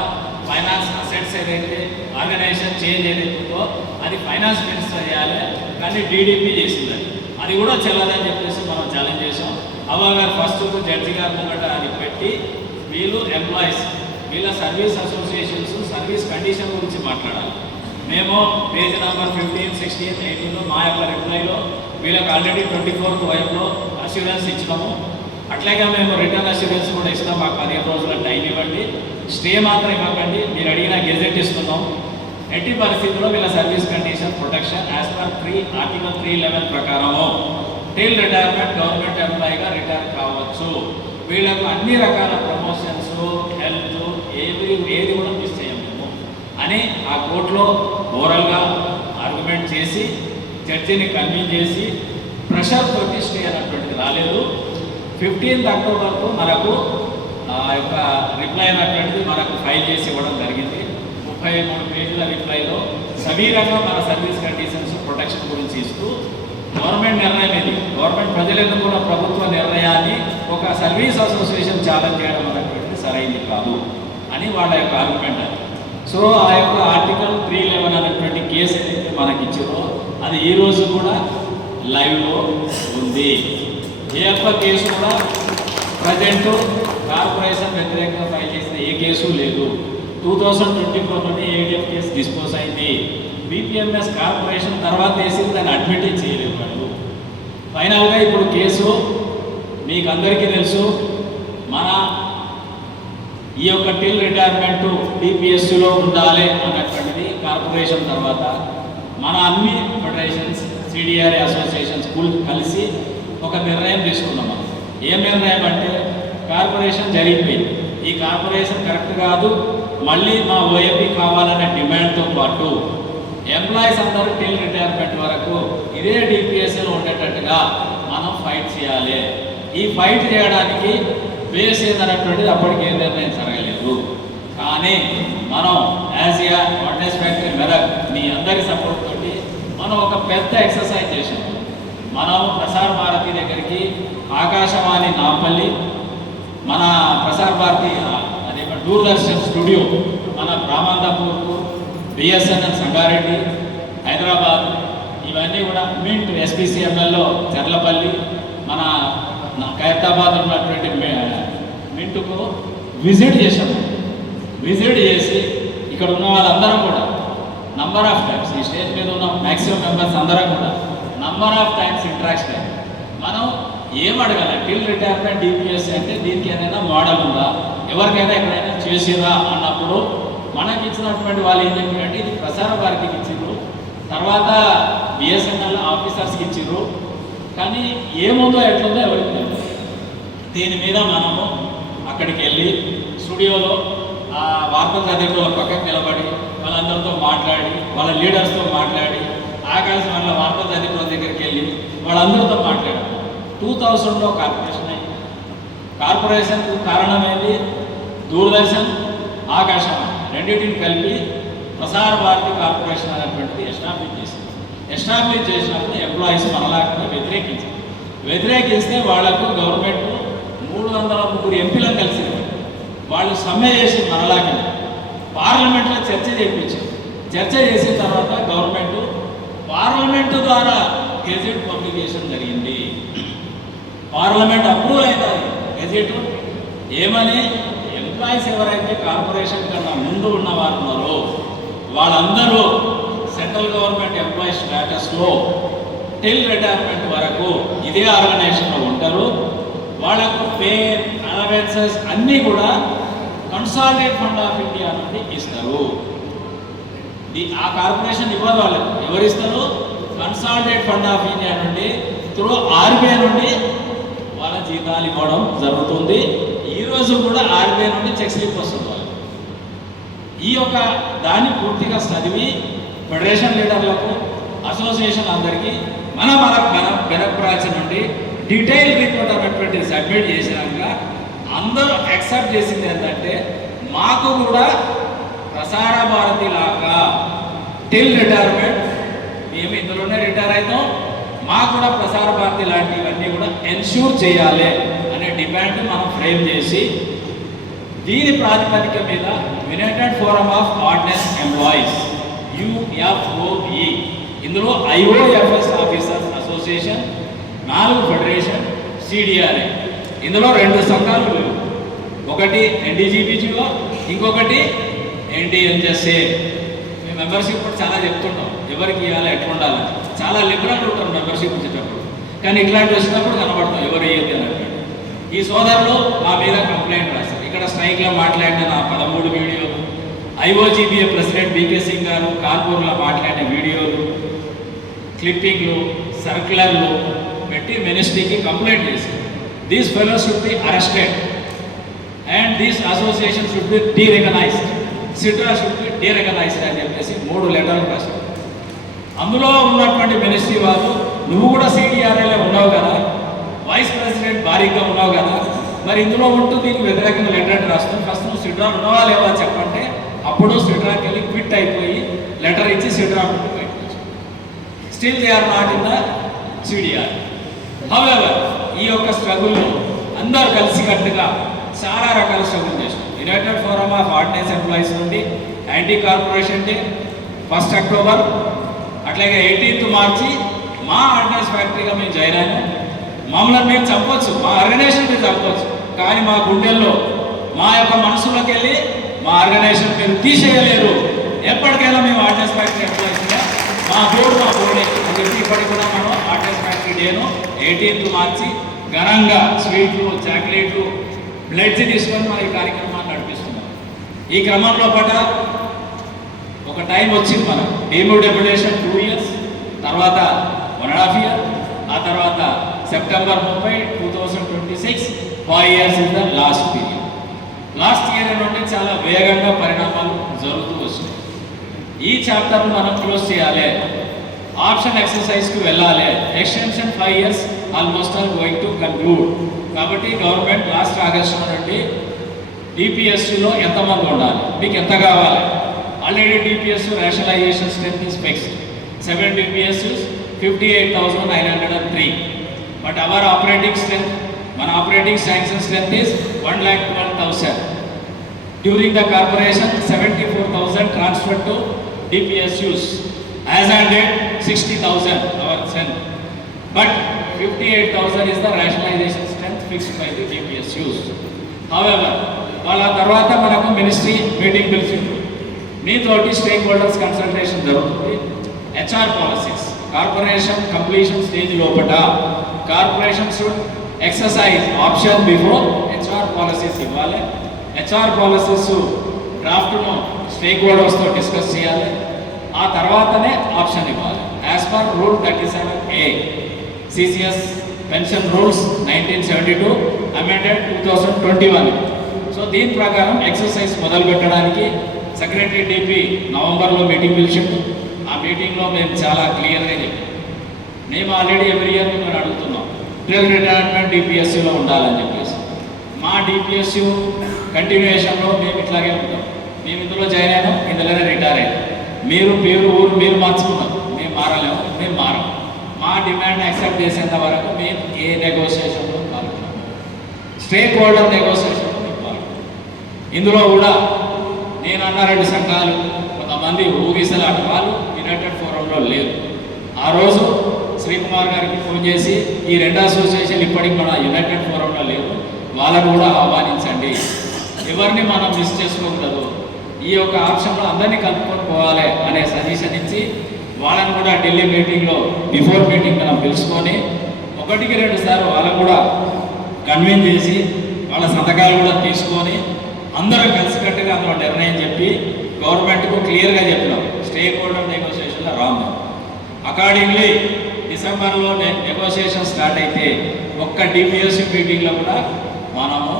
ఫైనాన్స్ అసెట్స్ ఏదైతే ఆర్గనైజేషన్ చేంజ్ ఏదైతే ఉందో అది ఫైనాన్స్ మినిస్టర్ చేయాలి, కానీ DDP చేసింది. అది కూడా చెల్లదని చెప్పేసి మనం ఛాలెంజ్ చేసాం. అవ్వగారు ఫస్ట్ జడ్జి గారు ముంగట అది పెట్టి వీళ్ళు ఎంప్లాయీస్ వీళ్ళ సర్వీస్ అసోసియేషన్స్ సర్వీస్ కండిషన్ గురించి మాట్లాడాలి. మేము పేజ్ నెంబర్ 15, 16, 18లో మా యొక్క రిప్లైలో వీళ్ళకి ఆల్రెడీ 24th వైపులో అష్యూరెన్స్ ఇచ్చినాము. అట్లాగే మేము రిటర్న్ అష్యూరెన్స్ కూడా ఇస్తాం. మాకు 15 రోజుల టైం ఇవ్వండి, స్టే మాత్రం ఇవ్వకండి, మీరు అడిగిన గెజెట్ ఇస్తున్నాం. ఎట్టి పరిస్థితుల్లో వీళ్ళ service condition protection as per article 311 ప్రకారము టిల్ రిటైర్మెంట్ గవర్నమెంట్ ఎంప్లాయీగా రిటైర్ కావచ్చు. వీళ్ళకు అన్ని రకాల ప్రమోషన్స్, హెల్త్ ఏది కూడా మిస్ చేయము అని ఆ కోర్టులో ఓరల్గా ఆర్గ్యుమెంట్ చేసి జడ్జిని కన్విన్స్ చేసి ప్రెషర్ తోటి స్టే అన్నటువంటిది రాలేదు. 15th అక్టోబర్కు మనకు ఆ యొక్క రిప్లై అన్నటువంటిది మనకు ఫైల్ చేసి ఇవ్వడం జరిగింది. 33 పేజీల రిప్లైలో సవీరంగా మన సర్వీస్ కండిషన్స్ ప్రొటెక్షన్ గురించి ఇస్తూ గవర్నమెంట్ నిర్ణయం ఇది, గవర్నమెంట్ ప్రజలందరూ కూడా ప్రభుత్వ నిర్ణయాన్ని ఒక సర్వీస్ అసోసియేషన్ ఛాలెంజ్ చేయడం అనేటువంటిది సరైనది కాదు అని వాళ్ళ యొక్క ఆర్గ్యుమెంట్. సో ఆ యొక్క ఆర్టికల్ 311 అనేటువంటి కేసు ఏదైతే మనకి ఇచ్చారో అది ఈ రోజు కూడా లైవ్లో ఉంది. ఏ యొక్క కేసు కూడా ప్రజెంట్ కార్పొరేషన్ వ్యతిరేకంగా ఫైల్ చేసిన ఏ కేసు లేదు. 2024లోనే ADF కేసు డిస్పోజ్ అయింది. BPMS కార్పొరేషన్ తర్వాత వేసి దాన్ని అడ్మిట్ చేయలేదు వాళ్ళు. ఫైనల్గా ఇప్పుడు కేసు మీకు అందరికీ తెలుసు, మన ఈ యొక్క టిల్ రిటైర్మెంట్ DPSలో ఉండాలి అన్నటువంటిది కార్పొరేషన్ తర్వాత మన అన్ని ఫెడరేషన్స్ CDRA అసోసియేషన్ స్కూల్ కలిసి ఒక నిర్ణయం తీసుకున్నాం. ఏం నిర్ణయం అంటే కార్పొరేషన్ జరిగిపోయింది, ఈ కార్పొరేషన్ కరెక్ట్ కాదు, మళ్ళీ మా OAP కావాలనే డిమాండ్తో పాటు ఎంప్లాయీస్ అందరూ టిల్ రిటైర్మెంట్ వరకు ఇదే DPSలో ఉండేటట్టుగా మనం ఫైట్ చేయాలి. ఈ ఫైట్ చేయడానికి బేస్ ఏదన్నటువంటిది అప్పటికి ఏం నిర్ణయం జరగలేదు. కానీ మనం as a ordinance factory Medak మీ అందరి సపోర్ట్ తోటి మనం ఒక పెద్ద ఎక్సర్సైజ్ చేసాము. మనం ప్రసార్ భారతి దగ్గరికి ఆకాశవాణి నాంపల్లి, మన ప్రసార్ భారతి అదే దూరదర్శన్ స్టూడియో మన బ్రాహ్మణపూర్కు, BSNL సంగారెడ్డి, హైదరాబాద్, ఇవన్నీ కూడా మింట్ SPCMLలో చర్లపల్లి, మన ఖైరతాబాద్ ఉన్నటువంటి మింటుకు విజిట్ చేశాము. విజిట్ చేసి ఇక్కడ ఉన్న వాళ్ళందరం కూడా నంబర్ ఆఫ్ టైమ్స్, ఈ స్టేజ్ మీద ఉన్న మ్యాక్సిమం మెంబర్స్ అందరం కూడా నంబర్ ఆఫ్ టైమ్స్ ఇంటరాక్షన్ అయ్యారు. మనం ఏం అడగాలి, టిల్ రిటైర్మెంట్ DPS అంటే దీనికి ఏదైనా మోడల్ ఉందా, ఎవరికైనా ఎక్కడైనా చేసిరా అన్నప్పుడు మనకి ఇచ్చినటువంటి వాళ్ళు ఏం చెప్పారంటే ఇది ప్రసార భారతికి ఇచ్చిర్రు, తర్వాత BSNL ఆఫీసర్స్కి ఇచ్చిర్రు, కానీ ఏముందో ఎట్లుందో ఎవరికి తెలియదు. దీని మీద మనము అక్కడికి వెళ్ళి స్టూడియోలో ఆ వార్తా చదివేటోళ్ళ పక్కకు నిలబడి వాళ్ళందరితో మాట్లాడి వాళ్ళ లీడర్స్తో మాట్లాడి ఆకాశం వాళ్ళ వార్తా చదివేటోళ్ళ దగ్గరికి వెళ్ళి వాళ్ళందరితో మాట్లాడారు. 2000లో కార్పొరేషన్ అయింది. కార్పొరేషన్కు కారణమైంది దూరదర్శన్, ఆకాశవాణి రెండింటిని కలిపి ప్రసార భారతి కార్పొరేషన్ అనేటువంటిది ఎస్టాబ్లిష్ చేసింది. ఎస్టాబ్లిష్ చేసినప్పుడు ఎంప్లాయీస్ మనలాగా వ్యతిరేకిస్తే వాళ్లకు గవర్నమెంట్ 303 ఎంపీలను కలిసి వాళ్ళు సమ్మె చేసి మనలాగా పార్లమెంట్లో చర్చ చేయించారు. చర్చ చేసిన తర్వాత గవర్నమెంట్ పార్లమెంటు ద్వారా గెజెట్ పబ్లికేషన్ జరిగింది. పార్లమెంట్ అప్రూవ్ అయింది గెజెట్. ఏమని, ఎంప్లాయీస్ ఎవరైతే కార్పొరేషన్ కన్నా ముందు ఉన్నవారు ఉన్నారో వాళ్ళందరూ సెంట్రల్ గవర్నమెంట్ ఎంప్లాయీ స్టేటస్లో టిల్ రిటైర్మెంట్ వరకు ఇదే ఆర్గనైజేషన్లో ఉంటారు. వాళ్ళకు పే, అలవెన్సెస్ అన్నీ కూడా కన్సాలిడేట్ ఫండ్ ఆఫ్ ఇండియా నుండి ఇస్తారు. ఆ కార్పొరేషన్ ఇవ్వదు వాళ్ళకు. ఎవరు ఇస్తారు? కన్సాలిడేట్ ఫండ్ ఆఫ్ ఇండియా నుండి త్రూ RBI నుండి వాళ్ళ జీతాలు ఇవ్వడం జరుగుతుంది. ఈరోజు కూడా ఆర్బీఐ నుండి చెక్ స్లిప్ వస్తుంది. ఈ యొక్క దాన్ని పూర్తిగా చదివి ఫెడరేషన్ లీడర్లకు, అసోసియేషన్ అందరికీ మన బెనక్ బ్రాంచ్ నుండి డీటెయిల్ రిపోర్ట్ అన్నటువంటి సబ్మిట్ చేసినాక అందరూ యాక్సెప్ట్ చేసింది ఏంటంటే మాకు కూడా ప్రసార భారతి లాగా టిల్ రిటైర్మెంట్ మేము ఇందులోనే రిటైర్ అవుతాం, మాకు కూడా ప్రసార భారతి లాంటివన్నీ కూడా ఎన్ష్యూర్ చేయాలి అనే డిమాండ్ మనం ఫ్రేమ్ చేసి దీని ప్రాతిపదిక మీద United forum of ordinance Employees UFOE, ఇందులో IOFS officers association, 4 federation, CDRA, ఇందులో 2 సంఘాలు లేవు. ఒకటి NDGPGO, ఇంకొకటి NDNJSA. మేము మెంబర్షిప్ కూడా చాలా చెప్తుంటాం, ఎవరికి ఇవ్వాలి, ఎట్లా ఉండాలి. చాలా లిబరల్ ఉంటారు మెంబర్షిప్ ఇచ్చేటప్పుడు, కానీ ఇట్లాంటి వచ్చినప్పుడు కనబడతాం ఎవరు ఇయ్యద్దు అన్నట్టు. ఈ సోదరులు మా మీద కంప్లైంట్ రాశారు. ఇక్కడ స్ట్రైక్లో మాట్లాడిన నా 13 వీడియోలు, IOGBA ప్రెసిడెంట్ BK సింగ్ గారు కాన్పూర్లో మాట్లాడిన వీడియోలు, క్లిప్పింగ్లు, సర్క్యులర్లు పెట్టి మినిస్ట్రీకి కంప్లైంట్ చేశారు. These fellows should be arrested and these association should be derecognised, CITRA should be derecognised అని చెప్పేసి 3 లెటర్లు రాశారు. అందులో ఉన్నటువంటి మినిస్ట్రీ వాళ్ళు, నువ్వు కూడా CDRAలో ఉన్నావు కదా, వైస్ ప్రెసిడెంట్ భారీగా ఉన్నావు కదా, మరి ఇందులో ఉంటూ దీనికి వ్యతిరేకంగా లెటర్ రాస్తాం, ఫస్ట్ నువ్వు సిడ్రా ఉన్నావా లేవా చెప్పంటే అప్పుడు సిడ్రాకి వెళ్ళి క్విట్ అయిపోయి లెటర్ ఇచ్చి CDRA still they are not in the CDR. However ఈ యొక్క స్ట్రగుల్లో అందరూ కలిసికట్టుగా చాలా రకాల స్ట్రగుల్ చేసినాం. United forum of ordinance employees నుండి యాంటీ కార్పొరేషన్ డే 1 అక్టోబర్, అట్లాగే 18th మార్చి మా ఆర్డినెన్స్ ఫ్యాక్టరీగా మేము జాయిన్ అయినాం. మమ్మల్ని మేము చంపొచ్చు, మా ఆర్గనైజేషన్ మీరు చంపొచ్చు, కానీ మా గుండెల్లో మా యొక్క మనసులోకి వెళ్ళి మా ఆర్గనైజేషన్ మీరు తీసేయలేరు. ఎప్పటికైనా మేము ఆర్డినెన్స్ ఫ్యాక్టరీ ఎంప్లాయీస్గా మా బోర్డే అని చెప్పి ఇప్పటికి కూడా మనం ఆర్డినెన్స్ ఫ్యాక్టరీ డేను 18th మార్చి ఘనంగా స్వీట్లు, చాక్లెట్లు, బ్లడ్స్ తీసుకొని మన ఈ కార్యక్రమాన్ని నడిపిస్తున్నాం. ఈ క్రమంలో పాట ఒక టైం వచ్చింది, మనం డీమ్డ్ డెప్యుటేషన్ 2 years, తర్వాత 1.5 year, ఆ తర్వాత September 30, 2026 5 years is the last period. Last year నుండి చాలా వేగంగా పరిణామాలు జరుగుతూ వస్తున్నాయి. ఈ చాప్టర్ను మనం క్లోజ్ చేయాలి, ఆప్షన్ ఎక్సర్సైజ్కి వెళ్ళాలి. Extension 5 years almost all going to conclude. కాబట్టి గవర్నమెంట్ లాస్ట్ ఆగస్టు నుండి DPSUలో ఎంతమంది ఉండాలి, మీకు ఎంత కావాలి. Already DPSU rationalisation strength is fixed 7 DPSUs 58,903. But our operating strength, మన operating sanction strength is 1,12,000. During the corporation 74,000 transfer to DPSUs. As on date 60,000 our strength, but 58,000 is the rationalization strength fixed by the DPSUs. However, వాళ్ళ తర్వాత మనకు మినిస్ట్రీ మీటింగ్ పిలిచింది, మీతోటి స్టేక్ హోల్డర్స్ కన్సల్టేషన్ జరుగుతుంది. HR policies, corporation completion stage లోపల corporation should exercise option before HR policies ఇవ్వాలి. HR పాలసీస్ డ్రాఫ్ట్ను స్టేక్ హోల్డర్స్తో డిస్కస్ చేయాలి, ఆ తర్వాతనే ఆప్షన్ ఇవ్వాలి. As per rule 37A CCS pension rules 1972 amended 2021. So దీని ప్రకారం ఎక్సర్సైజ్ మొదలు పెట్టడానికి సెక్రటరీ DP నవంబర్లో మీటింగ్ పిలిచింది. ఆ మీటింగ్లో మేము చాలా క్లియర్గా చెప్పాం, మేము ఆల్రెడీ ఎవ్రీ ఇయర్ మేము అడుగుతున్నాం టిల్ రిటైర్మెంట్ DPSUలో ఉండాలని చెప్పేసి. మా DPSU కంటిన్యూయేషన్లో మేము ఇట్లాగే ఉంటాం, మేము ఇందులో జాయిన్ అయినాం, ఇందులోనే రిటైర్ అయ్యాం. మీరు పేరు ఊరు మీరు మార్చుకున్నారు, మేము మారలేము, మేము మారం. మా డిమాండ్ యాక్సెప్ట్ చేసేంత వరకు మేము ఏ నెగోషియేషన్లో పాల్గొన్నాము, స్టేక్ హోల్డర్ నెగోషియేషన్లో మేము పాల్గొన్నాం. ఇందులో కూడా నేను అన్న 2 సంఘాలు కొంతమంది ఊగిసలాట వాళ్ళు యునైటెడ్ ఫోరంలో లేరు. ఆ రోజు శ్రీకుమార్ గారికి ఫోన్ చేసి ఈ 2 అసోసియేషన్లు ఇప్పటికి మన యునైటెడ్ ఫోరంలో లేవు, వాళ్ళను కూడా ఆహ్వానించండి, ఎవరిని మనం మిస్ చేసుకోకూడదు, ఈ యొక్క ఆప్షన్లో అందరినీ కలుపుకొని పోవాలి అనే సజెషన్ ఇచ్చి వాళ్ళని కూడా ఢిల్లీ మీటింగ్లో బిఫోర్ మీటింగ్ మనం పిలుచుకొని 1కి 2 సార్లు వాళ్ళకు కూడా కన్విన్స్ చేసి వాళ్ళ సంతకాలు కూడా తీసుకొని అందరూ కలిసికట్టుగా అందులో నిర్ణయం చెప్పి గవర్నమెంట్కు క్లియర్గా చెప్పినాం స్టేక్ హోల్డర్ నెగోషియేషన్లో రాము. అకార్డింగ్లీ డిసెంబర్లో నెగోషియేషన్ స్టార్ట్ అయితే ఒక్క డిపిఎస్సి మీటింగ్లో కూడా మనము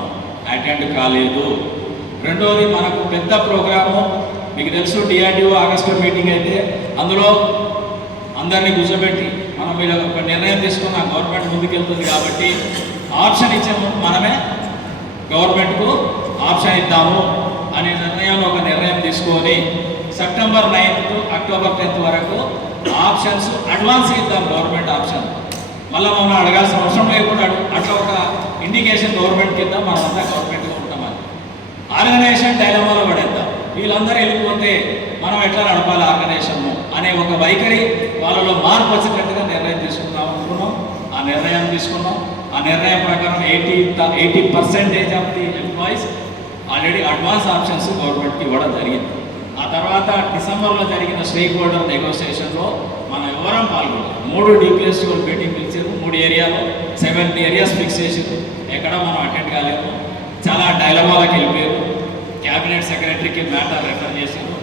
అటెండ్ కాలేదు. రెండోది మనకు పెద్ద ప్రోగ్రాము మీకు తెలుసు, డిఆర్డిఓ ఆగస్టు మీటింగ్ అయితే అందులో అందరినీ కూర్చోబెట్టి మనం మీద ఒక నిర్ణయం తీసుకున్న గవర్నమెంట్ ముందుకెళ్తుంది కాబట్టి ఆప్షన్ ఇచ్చే ముందు మనమే గవర్నమెంట్కు ఆప్షన్ ఇద్దాము అనే నిర్ణయంలో ఒక నిర్ణయం తీసుకొని September 9th to October 10th వరకు ఆప్షన్స్ అడ్వాన్స్ ఇద్దాం. గవర్నమెంట్ ఆప్షన్ మళ్ళీ మనం అడగాల్సిన అవసరం లేకుండా అట్లా ఒక ఇండికేషన్ గవర్నమెంట్కి ఇద్దాం. మనమంతా గవర్నమెంట్గా ఉంటామని ఆర్గనైజేషన్ డైలమాలో పడేద్దాం. వీళ్ళందరూ వెళ్ళిపోతే మనం ఎట్లా నడపాలి ఆర్గనైజేషన్ అనే ఒక వైఖరి వాళ్ళలో మార్పు వచ్చేటట్టుగా నిర్ణయం తీసుకుందాం అనుకున్నాం. ఆ నిర్ణయం తీసుకున్నాం. ఆ నిర్ణయం ప్రకారం 80% of the employees already advance options గవర్నమెంట్కి ఇవ్వడం జరిగింది. ఆ తర్వాత డిసెంబర్లో జరిగిన స్టేక్ హోల్డర్ నెగోసియేషన్లో మనం ఎవరం పాల్గొన్నాం. 3 డిపిఎస్సీ మీటింగ్ పిలిచారు. 3 ఏరియాలో 7 ఏరియాస్ ఫిక్స్ చేసారు. ఎక్కడ మనం అటెండ్ కాలేము. చాలా డైలమాలకు వెళ్ళిపోయారు. క్యాబినెట్ సెక్రటరీకి మ్యాటర్ రెఫర్ చేశారు.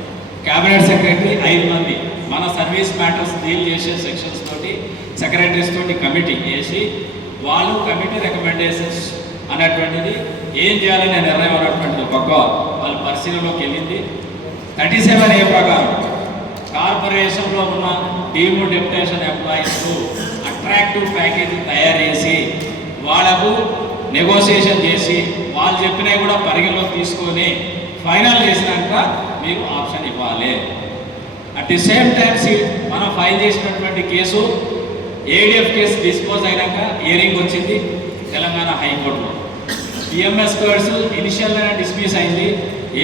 క్యాబినెట్ సెక్రటరీ 5 మంది మన సర్వీస్ మ్యాటర్స్ డీల్ చేసే సెక్షన్స్ తోటి సెక్రటరీస్ తోటి కమిటీ వేసి వాళ్ళు కమిటీ రికమెండేషన్స్ అనేటువంటిది ఏం చేయాలనే నిర్ణయం అనేటువంటిది పక్క వాళ్ళ పరిశీలనలోకి వెళ్ళింది. 37A ప్రకారం కార్పొరేషన్లో ఉన్న deemed deputation employees attractive package తయారు చేసి వాళ్ళకు నెగోసియేషన్ చేసి వాళ్ళు చెప్పినవి కూడా పరిగణలోకి తీసుకొని ఫైనల్ చేసినాక మీరు ఆప్షన్ ఇవ్వాలి. అట్ ది సేమ్ టైం మనం ఫైల్ చేసినటువంటి కేసు ఏడిఎఫ్ కేసు డిస్పోజ్ అయినాక హియరింగ్ వచ్చింది తెలంగాణ హైకోర్టులో. పిఎంఎస్ కేసు ఇనిషియల్గా డిస్మిస్ అయింది.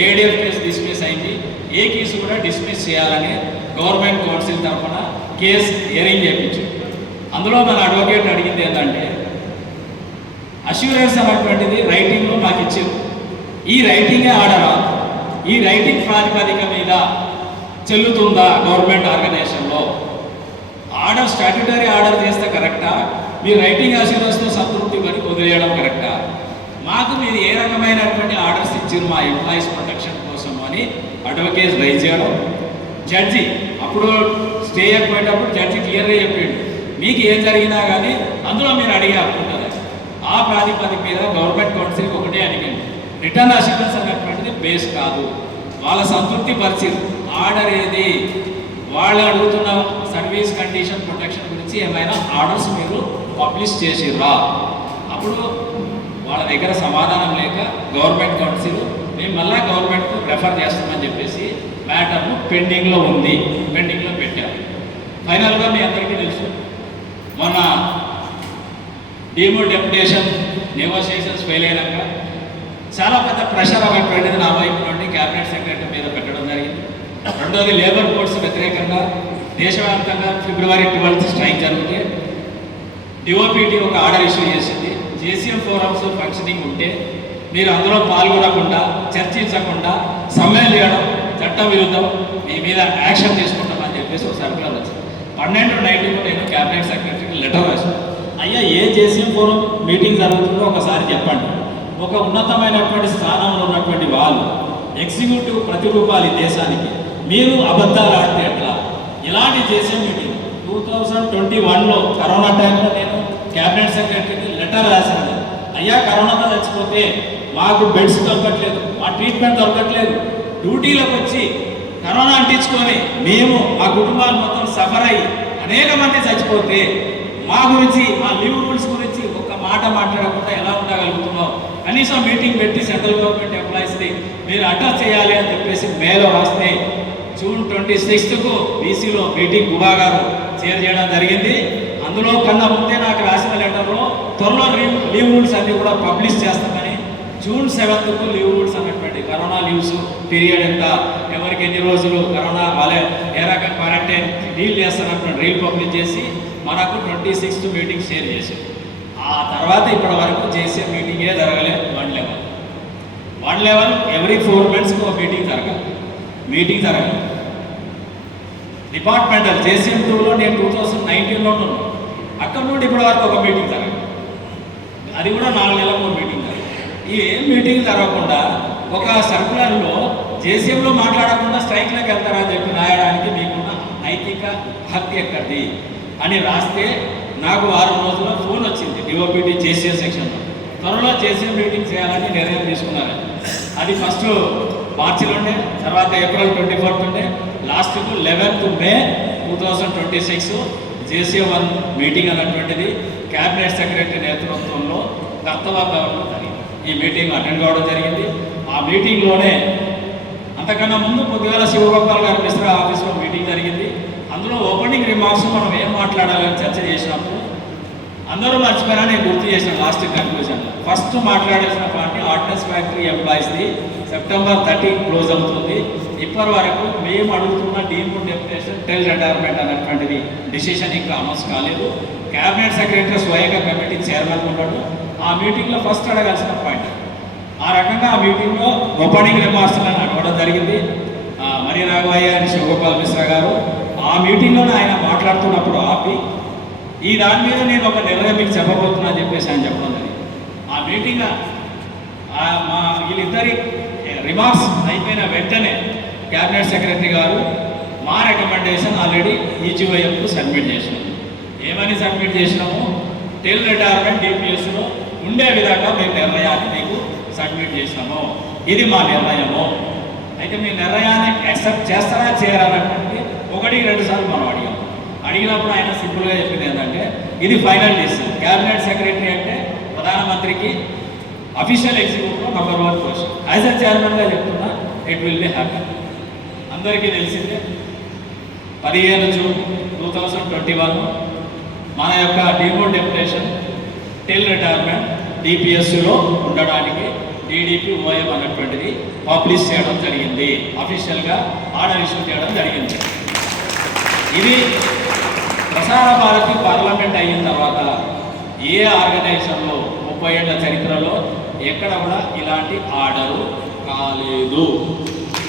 ఏడిఎఫ్ కేసు డిస్మిస్ అయింది. ఏ కేసు కూడా డిస్మిస్ చేయాలని గవర్నమెంట్ కౌన్సిల్ తరఫున కేసు హియరింగ్ చేయించింది. అందులో మన అడ్వకేట్ అడిగింది ఏంటంటే అష్యూరెన్స్ అనేటువంటిది రైటింగ్లో మాకు ఇచ్చారు. ఈ రైటింగే ఆర్డరా? ఈ రైటింగ్ ప్రాతిపదిక మీద చెల్లుతుందా గవర్నమెంట్ ఆర్గనైజేషన్లో? ఆర్డర్ స్టాట్యూటరీ ఆర్డర్ చేస్తే కరెక్టా? మీరు రైటింగ్ అష్యూరెన్స్తో సంతృప్తి పని వదిలేయడం కరెక్టా? మాకు మీరు ఏ రకమైనటువంటి ఆర్డర్స్ ఇచ్చారు మా ఎంప్లాయీస్ ప్రొటెక్షన్ కోసం అని అడ్వకేట్స్ రైజ్ చేయడం. జడ్జి అప్పుడు స్టే అయిపోయేటప్పుడు జడ్జి క్లియర్గా చెప్పాడు, మీకు ఏం జరిగినా కానీ అందులో మీరు అడిగే హక్కు ఉంటుంది. ఆ ప్రాతిపదిక మీద గవర్నమెంట్ కౌన్సిల్కి ఒకటే అడిగింది, రిటర్న్ అష్యూరెన్స్ అనేటువంటిది బేస్ కాదు. వాళ్ళ సంతృప్తి పరిస్థితి ఆర్డర్ ఏది, వాళ్ళు అడుగుతున్న సర్వీస్ కండిషన్ ప్రొటెక్షన్ గురించి ఏమైనా ఆర్డర్స్ మీరు పబ్లిష్ చేసిర్రా? అప్పుడు వాళ్ళ దగ్గర సమాధానం లేక గవర్నమెంట్ కౌన్సిల్ మేము మళ్ళీ గవర్నమెంట్కు రెఫర్ చేస్తామని చెప్పేసి మ్యాటర్ను పెండింగ్లో ఉంది, పెండింగ్లో పెట్టారు. ఫైనల్గా మీ అందరికీ తెలుసు, మొన్న డీమ్డ్ డెప్యుటేషన్ నెగోషియేషన్స్ ఫెయిల్ అయినాక చాలా పెద్ద ప్రెషర్ అనేటువంటిది నా వైపు నుండి క్యాబినెట్ సెక్రటరీ మీద పెట్టడం జరిగింది. రెండోది లేబర్ కోడ్స్ వ్యతిరేకంగా దేశవ్యాప్తంగా February 12th స్ట్రైక్ జరిగితే డిఓపిటి ఒక ఆర్డర్ ఇష్యూ చేసింది. జేసీఎం ఫోరమ్స్ ఫంక్షనింగ్ ఉంటే మీరు అందులో పాల్గొనకుండా చర్చించకుండా సమ్మె చేయడం చట్ట విరుద్ధం, మీ మీద యాక్షన్ తీసుకుంటామని చెప్పేసి ఒక సర్కులర్ వచ్చింది. 12/9 నేను క్యాబినెట్ సెక్రటరీకి లెటర్ రాశాను. అయ్యా, ఏ జేసీఎం ఫోరం మీటింగ్ జరుగుతుందో ఒకసారి చెప్పండి. ఒక ఉన్నతమైనటువంటి స్థానంలో ఉన్నటువంటి వాళ్ళు ఎగ్జిక్యూటివ్ ప్రతిరూపాలు ఈ దేశానికి, మీరు అబద్ధాలు ఆడితే ఎట్లా? ఇలాంటి జేసీఎం మీటింగ్ 2021లో కరోనా టైంలో నేను క్యాబినెట్ సెక్రటరీకి లెటర్ రాశాను. అయ్యా, కరోనాతో చచ్చిపోతే మాకు బెడ్స్ దొరకట్లేదు, మా ట్రీట్మెంట్ దొరకట్లేదు, డ్యూటీలకు వచ్చి కరోనా అంటించుకొని మేము మా కుటుంబాలు మొత్తం సఫర్ అయ్యి అనేక మంది చచ్చిపోతే మా గురించి, మా లీవ్ రూల్స్ గురించి ఒక్క మాట మాట్లాడకుండా ఎలా ఉండగలుగుతున్నాం? కనీసం మీటింగ్ పెట్టి సెంట్రల్ గవర్నమెంట్ ఎంప్లాయీస్ని మీరు అడ్రస్ చేయాలి అని చెప్పేసి మేలో రాస్తే June 26కు బీసీలో మీటింగ్ గుబా గారు షేర్ చేయడం జరిగింది. అందులో కన్నా ముందే నాకు రాసిన లెటర్లో త్వరలో లీవ్ రూల్స్ అన్ని కూడా పబ్లిష్ చేస్తామని, June 7కు లీవ్ రూల్స్ అన్నటువంటి కరోనా లీవ్స్ పీరియడ్ ఎంత, ఎవరికి ఎన్ని రోజులు కరోనా వాళ్ళే ఏ రకం క్వారంటైన్ డీల్ చేస్తారన్నటువంటి రీల్ పబ్లిష్ చేసి మనకు 26th మీటింగ్ షేర్ చేశారు. ఆ తర్వాత ఇప్పటి వరకు చేసే మీటింగే జరగలేదు. 1 లెవెల్ ఎవ్రీ 4 monthsకి ఒక మీటింగ్ జరగాలి. డిపార్ట్మెంటల్ జేసీఎం 2లో నేను 2019లో ఉన్నాను. అక్కడ నుండి ఇప్పటి వరకు ఒక మీటింగ్ జరగాలి. అది కూడా 4 నెలలకు ఒక మీటింగ్ జరగాలి. ఈ ఏం మీటింగ్ జరగకుండా ఒక సర్కులర్లో జేసీఎంలో మాట్లాడకుండా స్ట్రైక్లోకి వెళ్తారని చెప్పి రాయడానికి మీకున్న నైతిక హక్కు ఎక్కడిది అని రాస్తే నాకు వారం రోజుల్లో ఫోన్ వచ్చింది డిఓపిటి జేసీఎస్ సెక్షన్లో. త్వరలో జేసీఎం మీటింగ్ చేయాలని నిర్ణయం తీసుకున్నారు. అది ఫస్ట్ మార్చిలో ఉండే, తర్వాత ఏప్రిల్ 24 ఉండే, last 11th May 2026 JCM 1 meeting అన్నటువంటిది క్యాబినెట్ సెక్రటరీ నేతృత్వంలో కర్తవాతావరణంలో జరిగింది. ఈ మీటింగ్ అటెండ్ కావడం జరిగింది. ఆ మీటింగ్లోనే అంతకన్నా ముందు పొద్దుగాల శివగోపాల్ గారి మిశ్రా ఆఫీస్లో మీటింగ్ జరిగింది. అందులో ఓపెనింగ్ రిమార్క్స్ మనం ఏం మాట్లాడాలని చర్చ చేసినప్పుడు అందరూ మర్చిపోయినా నేను గుర్తు చేసిన లాస్ట్ కన్క్లూజన్లో ఫస్ట్ మాట్లాడాల్సిన పార్టీ ఆర్డినెన్స్ ఫ్యాక్టరీ ఎంప్లాయీస్ది September 30 క్లోజ్ అవుతుంది. ఇప్పటి వరకు మేము అడుగుతున్న డీమ్డ్ డెప్యుటేషన్ టెల్ రిటైర్మెంట్ అన్నటువంటిది డిసిషన్ ఇంకా అనౌన్స్ కాలేదు. క్యాబినెట్ సెక్రటరీ స్వయంగా కమిటీ చైర్మన్ ఉన్నాడు. ఆ మీటింగ్లో ఫస్ట్ అడగాల్సిన పాయింట్. ఆ రకంగా ఆ మీటింగ్లో ఓపెనింగ్ రిమార్క్స్ అని అడగడం జరిగింది. మరి రాఘవయ్య అని శివగోపాల్ మిశ్రా గారు ఆ మీటింగ్లోనే ఆయన మాట్లాడుతున్నప్పుడు ఆపి ఈ దాని మీద నేను ఒక నిర్ణయం మీకు చెప్పబోతున్నా అని చెప్పేసి ఆయన చెప్పడం జరిగింది. ఆ మీటింగ్ మా వీళ్ళిద్దరి రిమార్క్స్ అయిపోయిన వెంటనే క్యాబినెట్ సెక్రటరీ గారు మా రికమెండేషన్ ఆల్రెడీ ఈజీవైఎంకు సబ్మిట్ చేసినాము. ఏమని సబ్మిట్ చేసినాము? టెల్ రిటైర్మెంట్ డిపిఎస్లో ఉండే విధంగా మేము నిర్ణయాన్ని మీకు సబ్మిట్ చేసినాము. ఇది మా నిర్ణయము. అయితే మీ నిర్ణయాన్ని యాక్సెప్ట్ చేస్తారా చేయరానటువంటి 1-2 సార్లు మనం అడిగినప్పుడు ఆయన సింపుల్గా చెప్పింది ఏంటంటే ఇది ఫైనల్ డిసిషన్. క్యాబినెట్ సెక్రటరీ అంటే ప్రధానమంత్రికి అఫీషియల్ ఎగ్జిక్యూటివ్లో నంబర్ 1 పోస్ట్. యాజ్ ఎ చైర్మన్గా చెప్తున్నా ఇట్ విల్ బి హ్యాపీ. అందరికీ తెలిసిందే 15 జూన్ 2021 మన యొక్క డీమోడ్ డెప్యుటేషన్ టెల్ రిటైర్మెంట్ డిపిఎస్లో ఉండడానికి టీడీపీ ఓఎం అన్నటువంటిది పబ్లిష్ చేయడం జరిగింది. అఫీషియల్గా ఆర్డర్ ఇష్యూ చేయడం జరిగింది. ఇది ప్రసార భారతి పార్లమెంట్ అయిన తర్వాత ఏ ఆర్గనైజేషన్లో 30 ఏళ్ల చరిత్రలో ఎక్కడ కూడా ఇలాంటి ఆర్డరు కాలేదు.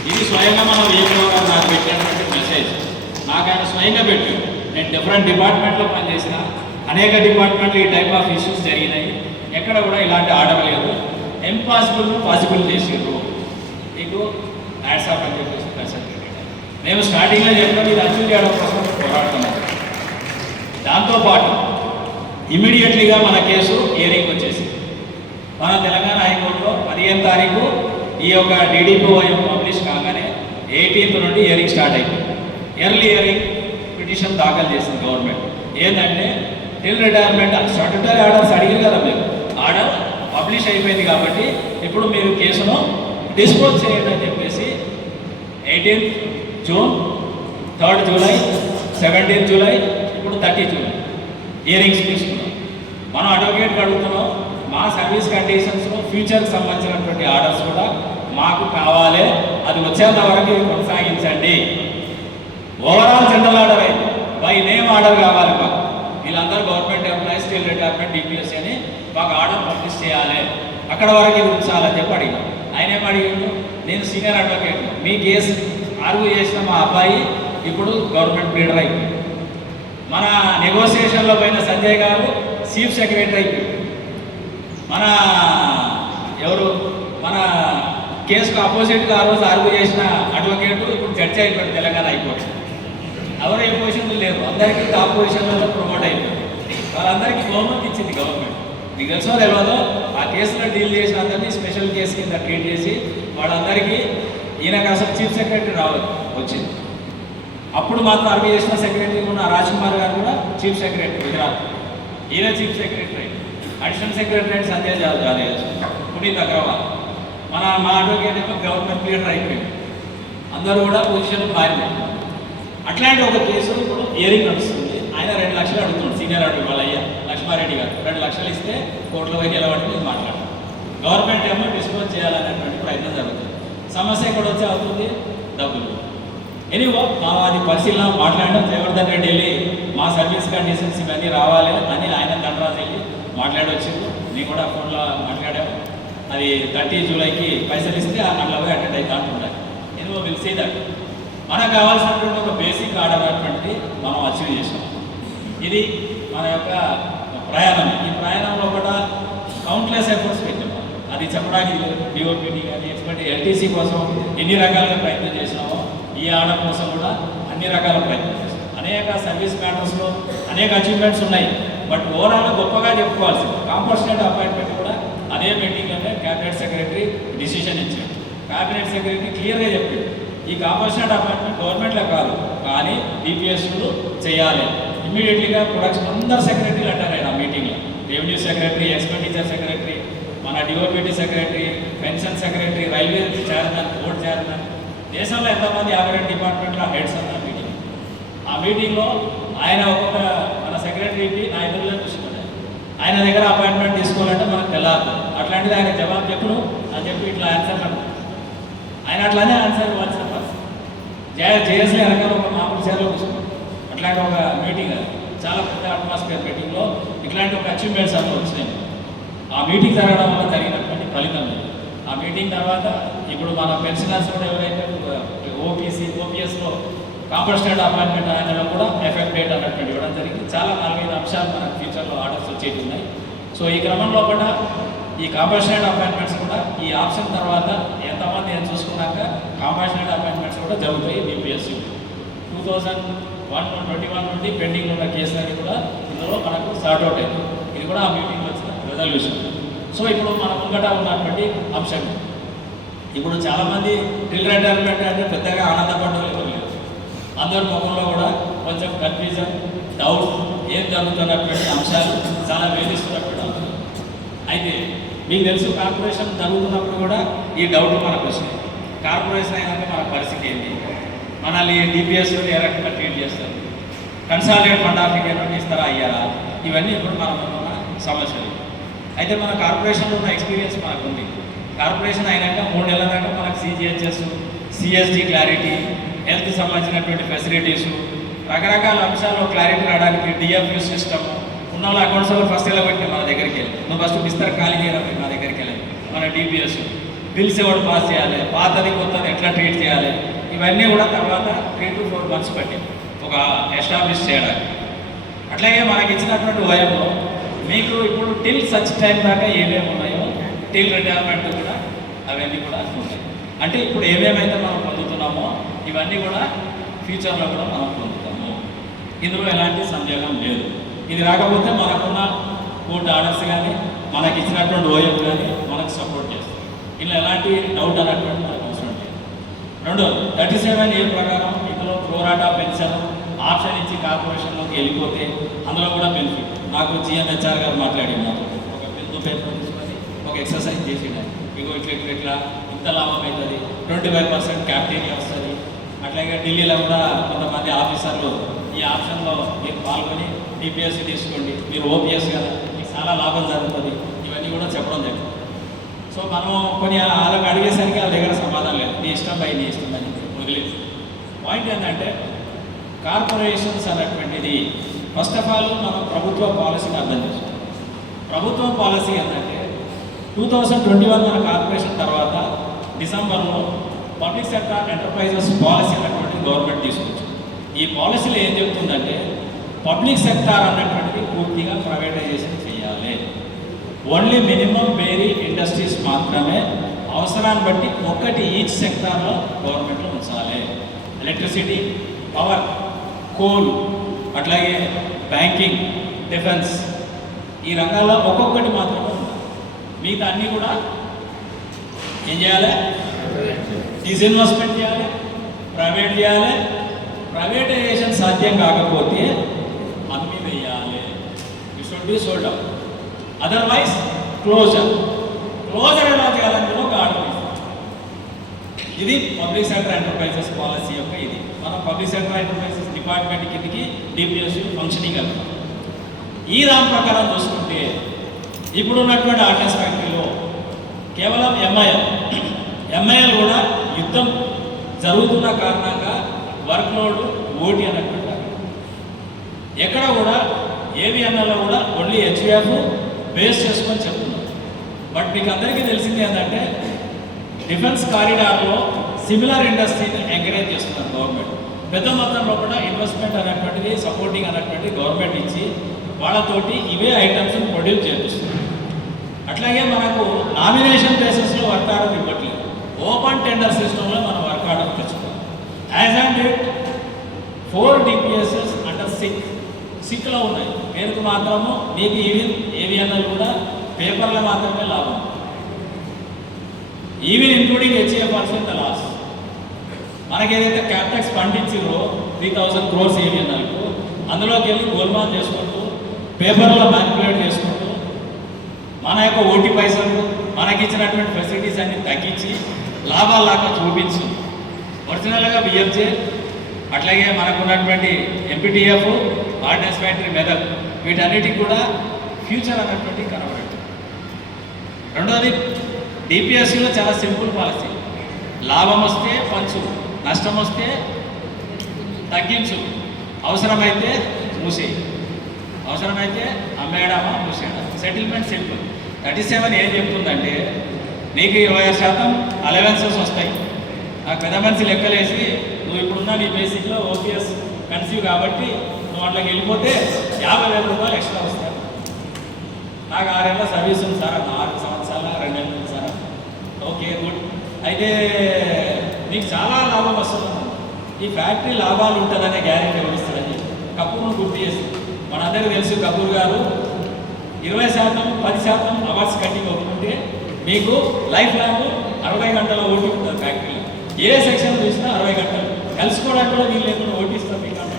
ఇది స్వయంగా మనం ఏకైనా నాకు పెట్టినటువంటి మెసేజ్. నాకు ఆయన స్వయంగా పెట్టాడు. నేను డిఫరెంట్ డిపార్ట్మెంట్లో పనిచేసిన అనేక డిపార్ట్మెంట్లు ఈ టైప్ ఆఫ్ ఇష్యూస్ జరిగినాయి. ఎక్కడ కూడా ఇలాంటి ఆర్డర్ లేదు. ఇంపాసిబుల్ పాసిబుల్ చేసారు. మీకు హ్యాట్స్ ఆఫ్ అని చెప్పేసి మేము స్టార్టింగ్లో చెప్పినాం ఇది అచీవ్ చేయడం కోసం పోరాడుతున్నాం. దాంతోపాటు ఇమీడియట్లీగా మన కేసు హియరింగ్ వచ్చేసి మన తెలంగాణ హైకోర్టులో 15వ తారీఖు ఈ యొక్క DDPOM పబ్లిష్ కాగానే 18th నుండి హియరింగ్ స్టార్ట్ అయిపోయింది. ఎర్లీ హియరింగ్ పిటిషన్ దాఖలు చేసింది గవర్నమెంట్. ఏంటంటే టిల్ రిటైర్మెంట్ స్టాట్యూటరీ ఆర్డర్స్ అడిగారు కదా మీరు, ఆర్డర్ పబ్లిష్ అయిపోయింది కాబట్టి ఇప్పుడు మీరు కేసును డిస్పోజ్ చేయండి అని చెప్పేసి 18th June, 3rd July, 17th July, ఇప్పుడు 30 జూలై హియరింగ్స్ తీసుకున్నాం. మనం అడ్వకేట్కి అడుగుతున్నాం మా సర్వీస్ కండిషన్స్లో ఫ్యూచర్కి సంబంధించినటువంటి ఆర్డర్స్ కూడా మాకు కావాలి, అది వచ్చేంత వరకు ఇది కొనసాగించండి. ఓవరాల్ జనరల్ ఆర్డర్ అయింది, బై నేమ్ ఆర్డర్ కావాలి మాకు. వీళ్ళందరూ government employees till retirement DPS అని మాకు ఆర్డర్ పబ్లిష్ చేయాలి, అక్కడ వరకు ఇది ఉంచాలని చెప్పి అడిగాం. ఆయన ఏం అడిగాడు? నేను సీనియర్ అడ్వకేట్, మీ కేసు ఆర్గ్యూ చేసిన మా అబ్బాయి ఇప్పుడు గవర్నమెంట్ లీడర్ అయిపోయింది. మన నెగోసియేషన్లో పోయిన సంజయ్ గారు చీఫ్ సెక్రటరీ అయిపోయింది. మన ఎవరు మన కేసుకు అపోజిట్గా ఆ రోజు ఆర్గ్యూ చేసిన అడ్వకేట్ ఇప్పుడు జడ్జి అయిపోయాడు తెలంగాణ హైకోర్టు. ఎవరు ఏ పొజిషన్లు లేరు, అందరికీ టాప్ పొజిషన్లలో ప్రమోట్ అయిపోయింది. వాళ్ళందరికీ గవర్నమెంట్ ఇచ్చింది. గవర్నమెంట్ మీకు తెలుసో తెలియదో ఆ కేసులో డీల్ చేసిన అందరినీ స్పెషల్ కేసు కింద ట్రీట్ చేసి వాళ్ళందరికీ ఈయనకు అసలు చీఫ్ సెక్రటరీ వచ్చింది. అప్పుడు మాత్రం ఆర్గ్యూ చేసిన సెక్రటరీ ఉన్న రాజ్ కుమార్ గారు కూడా చీఫ్ సెక్రటరీ గుజరాత్, ఈయన chief secretary. Additional secretary Sanjay Jadhav, Puneet Agarwal, మా అడ్వకేట్ ఏమో గవర్నమెంట్ లీడర్ అయిపోయింది. అందరూ కూడా పొజిషన్ మారింది. అట్లాంటి ఒక కేసు ఇప్పుడు హియరింగ్ నడుస్తుంది. ఆయన 2 లక్షలు అడుగుతున్నాడు సీనియర్ అడ్వకేట్ వాళ్ళయ్య లక్ష్మారెడ్డి గారు. 2 లక్షలు ఇస్తే కోర్టులో పోయి నిలబడి మాట్లాడతారు. గవర్నమెంట్ ఏమో డిస్పోజ్ చేయాలనేటువంటి ప్రయత్నం జరుగుతుంది. సమస్య ఎక్కడ వచ్చి అవుతుంది? డబ్బులు. ఎనీవో అది పరిశీలన మాట్లాడడం, జయవర్ధన్ రెడ్డి వెళ్ళి మా సర్వీస్ కండిషన్స్ ఇవన్నీ రావాలి అని ఆయన దండరాజు వెళ్ళి మాట్లాడొచ్చింది. నేను కూడా ఫోన్లో మాట్లాడాము. అది 30 జూలైకి పైసలు ఇస్తే ఆ నల్ల పోయి అటెండ్ అవుతా అంటున్నారు. ఎనీవో విల్ సీ దట్ మనకు కావాల్సినటువంటి ఒక బేసిక్ ఆర్డర్ అనేటువంటిది మనం అచీవ్ చేసాం. ఇది మన యొక్క ప్రయాణం. ఈ ప్రయాణంలో కూడా కౌంట్లెస్ ఎఫర్ట్స్ పెట్టాము. అది చెప్పడానికి డిఓపిడి కానీ ఎక్స్పర్ట్ ఎల్టీసీ కోసం ఎన్ని రకాలుగా ప్రయత్నం చేసినామో ఈ ఆర్డర్ కోసం కూడా అన్ని రకాల ప్రయత్నం చేస్తాం. అనేక సర్వీస్ మ్యాటర్స్లో అనేక అచీవ్మెంట్స్ ఉన్నాయి. బట్ ఓవరాల్గా గొప్పగా చెప్పుకోవాల్సింది కాంపర్షనెంట్ అపాయింట్మెంట్ కూడా అదే మీటింగ్లోనే క్యాబినెట్ సెక్రటరీ డిసిషన్ ఇచ్చాడు. క్యాబినెట్ సెక్రటరీ క్లియర్గా చెప్పాడు ఈ కాంపర్షనెంట్ అపాయింట్మెంట్ గవర్నమెంట్లో కాదు కానీ డిపిఎస్లు చేయాలి. ఇమ్మీడియట్లీగా ప్రొడక్షన్ అందరు సెక్రటరీలు అంటారు ఆ మీటింగ్లో, రెవెన్యూ సెక్రటరీ, ఎక్స్పెండిచర్ సెక్రటరీ, మన DoPT secretary, pension secretary, railway chairman, board chairman, దేశంలో ఎంతమంది 52 డిపార్ట్మెంట్లో హెడ్స్ అన్న మీటింగ్. ఆ మీటింగ్లో ఆయన ఒక్కొక్క మన సెక్రటరీకి నా ఎదురులో చూసుకున్నాడు. ఆయన దగ్గర అపాయింట్మెంట్ తీసుకోవాలంటే మనకు తెల్లారు. అట్లాంటిది ఆయన జవాబు చెప్పును అని చెప్పి ఇట్లా ఆన్సర్ ఆయన అట్లానే ఆన్సర్ ఇవ్వాల్సిన పరిస్థితి. జేఎస్లీ వెనకాల ఒక మామూలు చైర్లో కూర్చున్నాడు. అట్లాంటి ఒక మీటింగ్ అది చాలా పెద్ద అట్మాస్ఫియర్ మీటింగ్లో ఇట్లాంటి ఒక అచీవ్మెంట్స్ అన్నీ వచ్చినాయి. ఆ మీటింగ్ జరగడం వల్ల జరిగినటువంటి ఫలితం. ఆ మీటింగ్ తర్వాత ఇప్పుడు మన పెన్షనర్స్ కూడా ఎవరైతే ఓపీఎస్లో కాంపర్షనెంట్ అపాయింట్మెంట్ ఆయనలో కూడా ఎఫెక్ట్ డేట్ అన్నటువంటి ఇవ్వడం జరిగింది. చాలా 4-5 అంశాలు మనకు ఫ్యూచర్లో ఆర్డర్స్ వచ్చేవి ఉన్నాయి. సో ఈ క్రమంలో కూడా ఈ కాంపర్షనెంట్ అపాయింట్మెంట్స్ కూడా ఈ ఆప్షన్ తర్వాత ఎంతమంది నేను చూసుకున్నాక కాంపర్షనెంట్ అపాయింట్మెంట్స్ కూడా జరుగుతాయి. డిపిఎస్సి 2021 నుండి పెండింగ్ ఉన్న కేసులన్నీ కూడా ఇందులో మనకు సార్ట్అవుట్ అయింది. ఇది కూడా ఆ మీటింగ్లో వచ్చిన రెజల్యూషన్. సో ఇప్పుడు మన ముంగట ఉన్నటువంటి అంశం ఇప్పుడు చాలామంది టిల్ రిటైర్మెంట్ అంటే పెద్దగా ఆనందపడడం లేదు. అందరి ముఖంలో కూడా కొంచెం కన్ఫ్యూజన్, డౌట్, ఏం జరుగుతున్నటువంటి అంశాలు చాలా వేధిస్తున్నటువంటి అంశాలు. అయితే మీకు తెలుసు కార్పొరేషన్ జరుగుతున్నప్పుడు కూడా ఈ డౌట్ మనకు వస్తుంది. కార్పొరేషన్ అయినాక మన పరిస్థితి ఏంటి, మనల్ని డిపిఎస్లో ఏ రకంగా ట్రీట్ చేస్తారు, కన్సాలిడేట్ ఫండ్ ఆఫ్ ఇండియా ఇస్తారా అయ్యారా, ఇవన్నీ ఇప్పుడు మన ఉన్న సమస్యలు. అయితే మన కార్పొరేషన్లో ఉన్న ఎక్స్పీరియన్స్ మనకు ఉంది. కార్పొరేషన్ అయినాక 3 నెలల దాకా మనకు సిజిహెచ్ఎస్, సిఎస్డి క్లారిటీ, హెల్త్ సంబంధించినటువంటి ఫెసిలిటీసు, రకరకాల అంశాల్లో క్లారిటీ రావడానికి డిఎఫ్యూ సిస్టమ్ ఉన్న వాళ్ళ అకౌంట్స్ ఫస్ట్ ఎలా పెట్టి మన దగ్గరికి వెళ్ళి నువ్వు ఫస్ట్ బిస్తర్ ఖాళీ చేయాలి, మా దగ్గరికి వెళ్ళాలి. మన డిపిఎస్ బిల్స్ ఎవరు పాస్ చేయాలి, పాతది కొత్తది ఎట్లా ట్రీట్ చేయాలి, ఇవన్నీ కూడా తర్వాత 3 to 4 months పట్టి ఒక ఎస్టాబ్లిష్ చేయడానికి. అట్లాగే మనకి ఇచ్చినటువంటి ఓఎంలో మీకు ఇప్పుడు టిల్ సచ్ టైం దాకా ఏమేమి ఉన్నాయో టిల్ రిటైర్మెంట్ కూడా అవన్నీ కూడా ఉంటాయి. అంటే ఇప్పుడు ఏమేమైతే మనం పొందుతున్నామో ఇవన్నీ కూడా ఫ్యూచర్లో కూడా మనం పొందుతాము. ఇందులో ఎలాంటి సందేహం లేదు. ఇది రాకపోతే మనకున్న కోర్టు ఆర్డర్స్ కానీ మనకి ఇచ్చినటువంటి ఓఎం కానీ మనకు సపోర్ట్ చేస్తుంది. ఇలా ఎలాంటి డౌట్ అన్నటువంటి మనకు అవసరం లేదు. 37A ప్రకారం ఇందులో ప్రోరాటా పెన్షన్ ఆప్షన్ ఇచ్చి కార్పొరేషన్లోకి వెళ్ళిపోతే అందులో కూడా బెనిఫిట్. నాకు జిఎంహెచ్ఆర్ గారు మాట్లాడినారు, ఒక బిల్లు పేపర్ తీసుకొని ఒక ఎక్సర్సైజ్ చేసినారు. ఇగో ఇట్లా ఇంత లాభం అవుతుంది, 25% క్యాప్టేరియా వస్తుంది. అట్లాగే ఢిల్లీలో కూడా కొంతమంది ఆఫీసర్లు ఈ ఆప్షన్లో మీరు పాల్గొని డిపిఎస్సి తీసుకోండి, మీరు ఓపీఎస్ కదా, మీకు చాలా లాభం జరుగుతుంది, ఇవన్నీ కూడా చెప్పడం జరిగింది. సో మనం కొన్ని వాళ్ళకి అడిగేసరికి వాళ్ళ దగ్గర సమాధానం లేదు, నీ ఇష్టం పై నీ ఇష్టం అని వదిలేదు. పాయింట్ ఏంటంటే కార్పొరేషన్స్ అన్నటువంటిది ఫస్ట్ ఆఫ్ ఆల్ మనం ప్రభుత్వ పాలసీని అర్థం చేసుకోవాలి. ప్రభుత్వ పాలసీ ఏంటంటే 2021 మన కార్పొరేషన్ తర్వాత డిసెంబర్లో పబ్లిక్ సెక్టార్ ఎంటర్ప్రైజెస్ పాలసీ అన్నటువంటిది గవర్నమెంట్ తీసుకొచ్చింది. ఈ పాలసీలో ఏం చెప్తుందంటే పబ్లిక్ సెక్టార్ అన్నటువంటిది పూర్తిగా ప్రైవేటైజేషన్ చేయాలి. ఓన్లీ మినిమం వేరీ ఇండస్ట్రీస్ మాత్రమే అవసరాన్ని బట్టి ఒకటి ఈచ్ సెక్టార్లో గవర్నమెంట్లో ఉంచాలి. ఎలక్ట్రిసిటీ, పవర్, కోల్, అట్లాగే బ్యాంకింగ్, డిఫెన్స్, ఈ రంగాల్లో ఒక్కొక్కటి మాత్రమే ఉండాలి. మిగతా అన్నీ కూడా ఏం చేయాలి, డిస్ఇన్వెస్ట్మెంట్ చేయాలి, ప్రైవేట్ చేయాలి. ప్రైవేటైజేషన్ సాధ్యం కాకపోతే అమ్మి వేయాలి. It should be sold out, otherwise closure ఎలా చేయాలని ఒక ఆర్డర్ ఇస్తాం. ఇది పబ్లిక్ సెక్టర్ ఎంటర్ప్రైజెస్ పాలసీ యొక్క ఇది. మనం పబ్లిక్ సెక్టర్ ఎంటర్ప్రైజెస్ డిపార్ట్మెంట్ కిందకి డిపిఎస్ ఫంక్షనింగ్ వెళ్తాం. ఈ దాని ప్రకారం చూసుకుంటే ఇప్పుడున్నటువంటి ఆర్టిఎస్ ఫ్యాక్టరీలో కేవలం ఎంఐఎల్ కూడా యుద్ధం జరుగుతున్న కారణంగా వర్క్లోడ్ ఓటీ అన్నటువంటి ఎక్కడ కూడా ఏవిఎన్ఎల్లో కూడా ఓన్లీ హెచ్విఎఫ్ బేస్ చేసుకొని చెప్తున్నారు. బట్ మీకు అందరికీ తెలిసింది ఏంటంటే డిఫెన్స్ కారిడార్లో సిమిలర్ ఇండస్ట్రీని ఎంకరేజ్ చేస్తున్నారు గవర్నమెంట్. పెద్ద మొత్తంలో కూడా ఇన్వెస్ట్మెంట్ అనేటువంటిది సపోర్టింగ్ అనేటువంటి గవర్నమెంట్ ఇచ్చి వాళ్ళతోటి ఇవే ఐటమ్స్ ప్రొడ్యూస్ చేపిస్తుంది. అట్లాగే మనకు నామినేషన్ బేసిస్లో వర్క్ ఆర్డర్ ఇవ్వట్లేదు, ఓపెన్ టెండర్ సిస్టంలో మనం వర్క్ ఆర్డర్ తెచ్చుకోవాలి. As and date 4 DPSs under సిక్లో ఉన్నాయి, పేరుకు మాత్రము మీకు ఏవిఎన్ఎల్ కూడా పేపర్లో మాత్రమే లాభం. Even including HAF the loss. మనకి ఏదైతే క్యాపిటెక్స్ ఫండ్ ఇచ్చిరో 3000 crores ఏవిఎన్ఎల్కు, అందులోకి వెళ్ళి గోల్మాల్ చేసుకుంటూ పేపర్లో మ్యానిపులేట్ చేసుకుంటూ మన యొక్క ఓటీ పైసలు మనకి ఇచ్చినటువంటి ఫెసిలిటీస్ అన్ని తగ్గించి లాభాలాగా చూపించి ఒరిజినల్గా బిఎఫ్జే అట్లాగే మనకు ఉన్నటువంటి ఎంపీటీఎఫ్ ఆర్డినెన్స్ ఫ్యాక్టరీ మెదక్ వీటన్నిటికి కూడా ఫ్యూచర్ అన్నటువంటి కనబడదు. రెండోది డిపిఎస్సిలో చాలా సింపుల్ పాలసీ, లాభం వస్తే పంచు, నష్టం వస్తే తగ్గించు, అవసరమైతే మూసేయి, అవసరమైతే అమ్మేయడమా మూసేయడం, సెటిల్మెంట్ సింపుల్. 37 ఏం చెప్తుందంటే నీకు 26% అలవెన్సెస్ వస్తాయి. నాకు పెద్ద మనిషి లెక్కలేసి నువ్వు ఇప్పుడున్న నీ బేసిక్లో ఓపీఎస్ కన్సీవ్ కాబట్టి నువ్వు అట్లకి వెళ్ళిపోతే 50,000 రూపాయలు ఎక్స్ట్రా వస్తాయి. నాకు 6 ఏళ్ళ సర్వీస్ ఉంది సార్, 4 సంవత్సరాల 2 ఏళ్ళు ఉంది సార్, ఓకే గుడ్. అయితే నీకు చాలా లాభం వస్తుంది. ఈ ఫ్యాక్టరీ లాభాలు ఉంటుందనే గ్యారెంటీ ఇస్తారని కపూర్ను గుర్తు చేసి మనందరికీ తెలుసు. కపూర్ గారు 20%, 10% అవార్డ్స్ కట్టింగ్ ఒప్పుకుంటే మీకు లైఫ్ లాంగ్ 60 గంటల ఓటీ ఉంటుంది ఫ్యాక్టరీలో. ఏ సెక్షన్ చూసినా 60 గంటలు, కలుసుకోవడానికి కూడా వీళ్ళు లేకుండా ఓటీ ఇస్తాం మీకు అంటే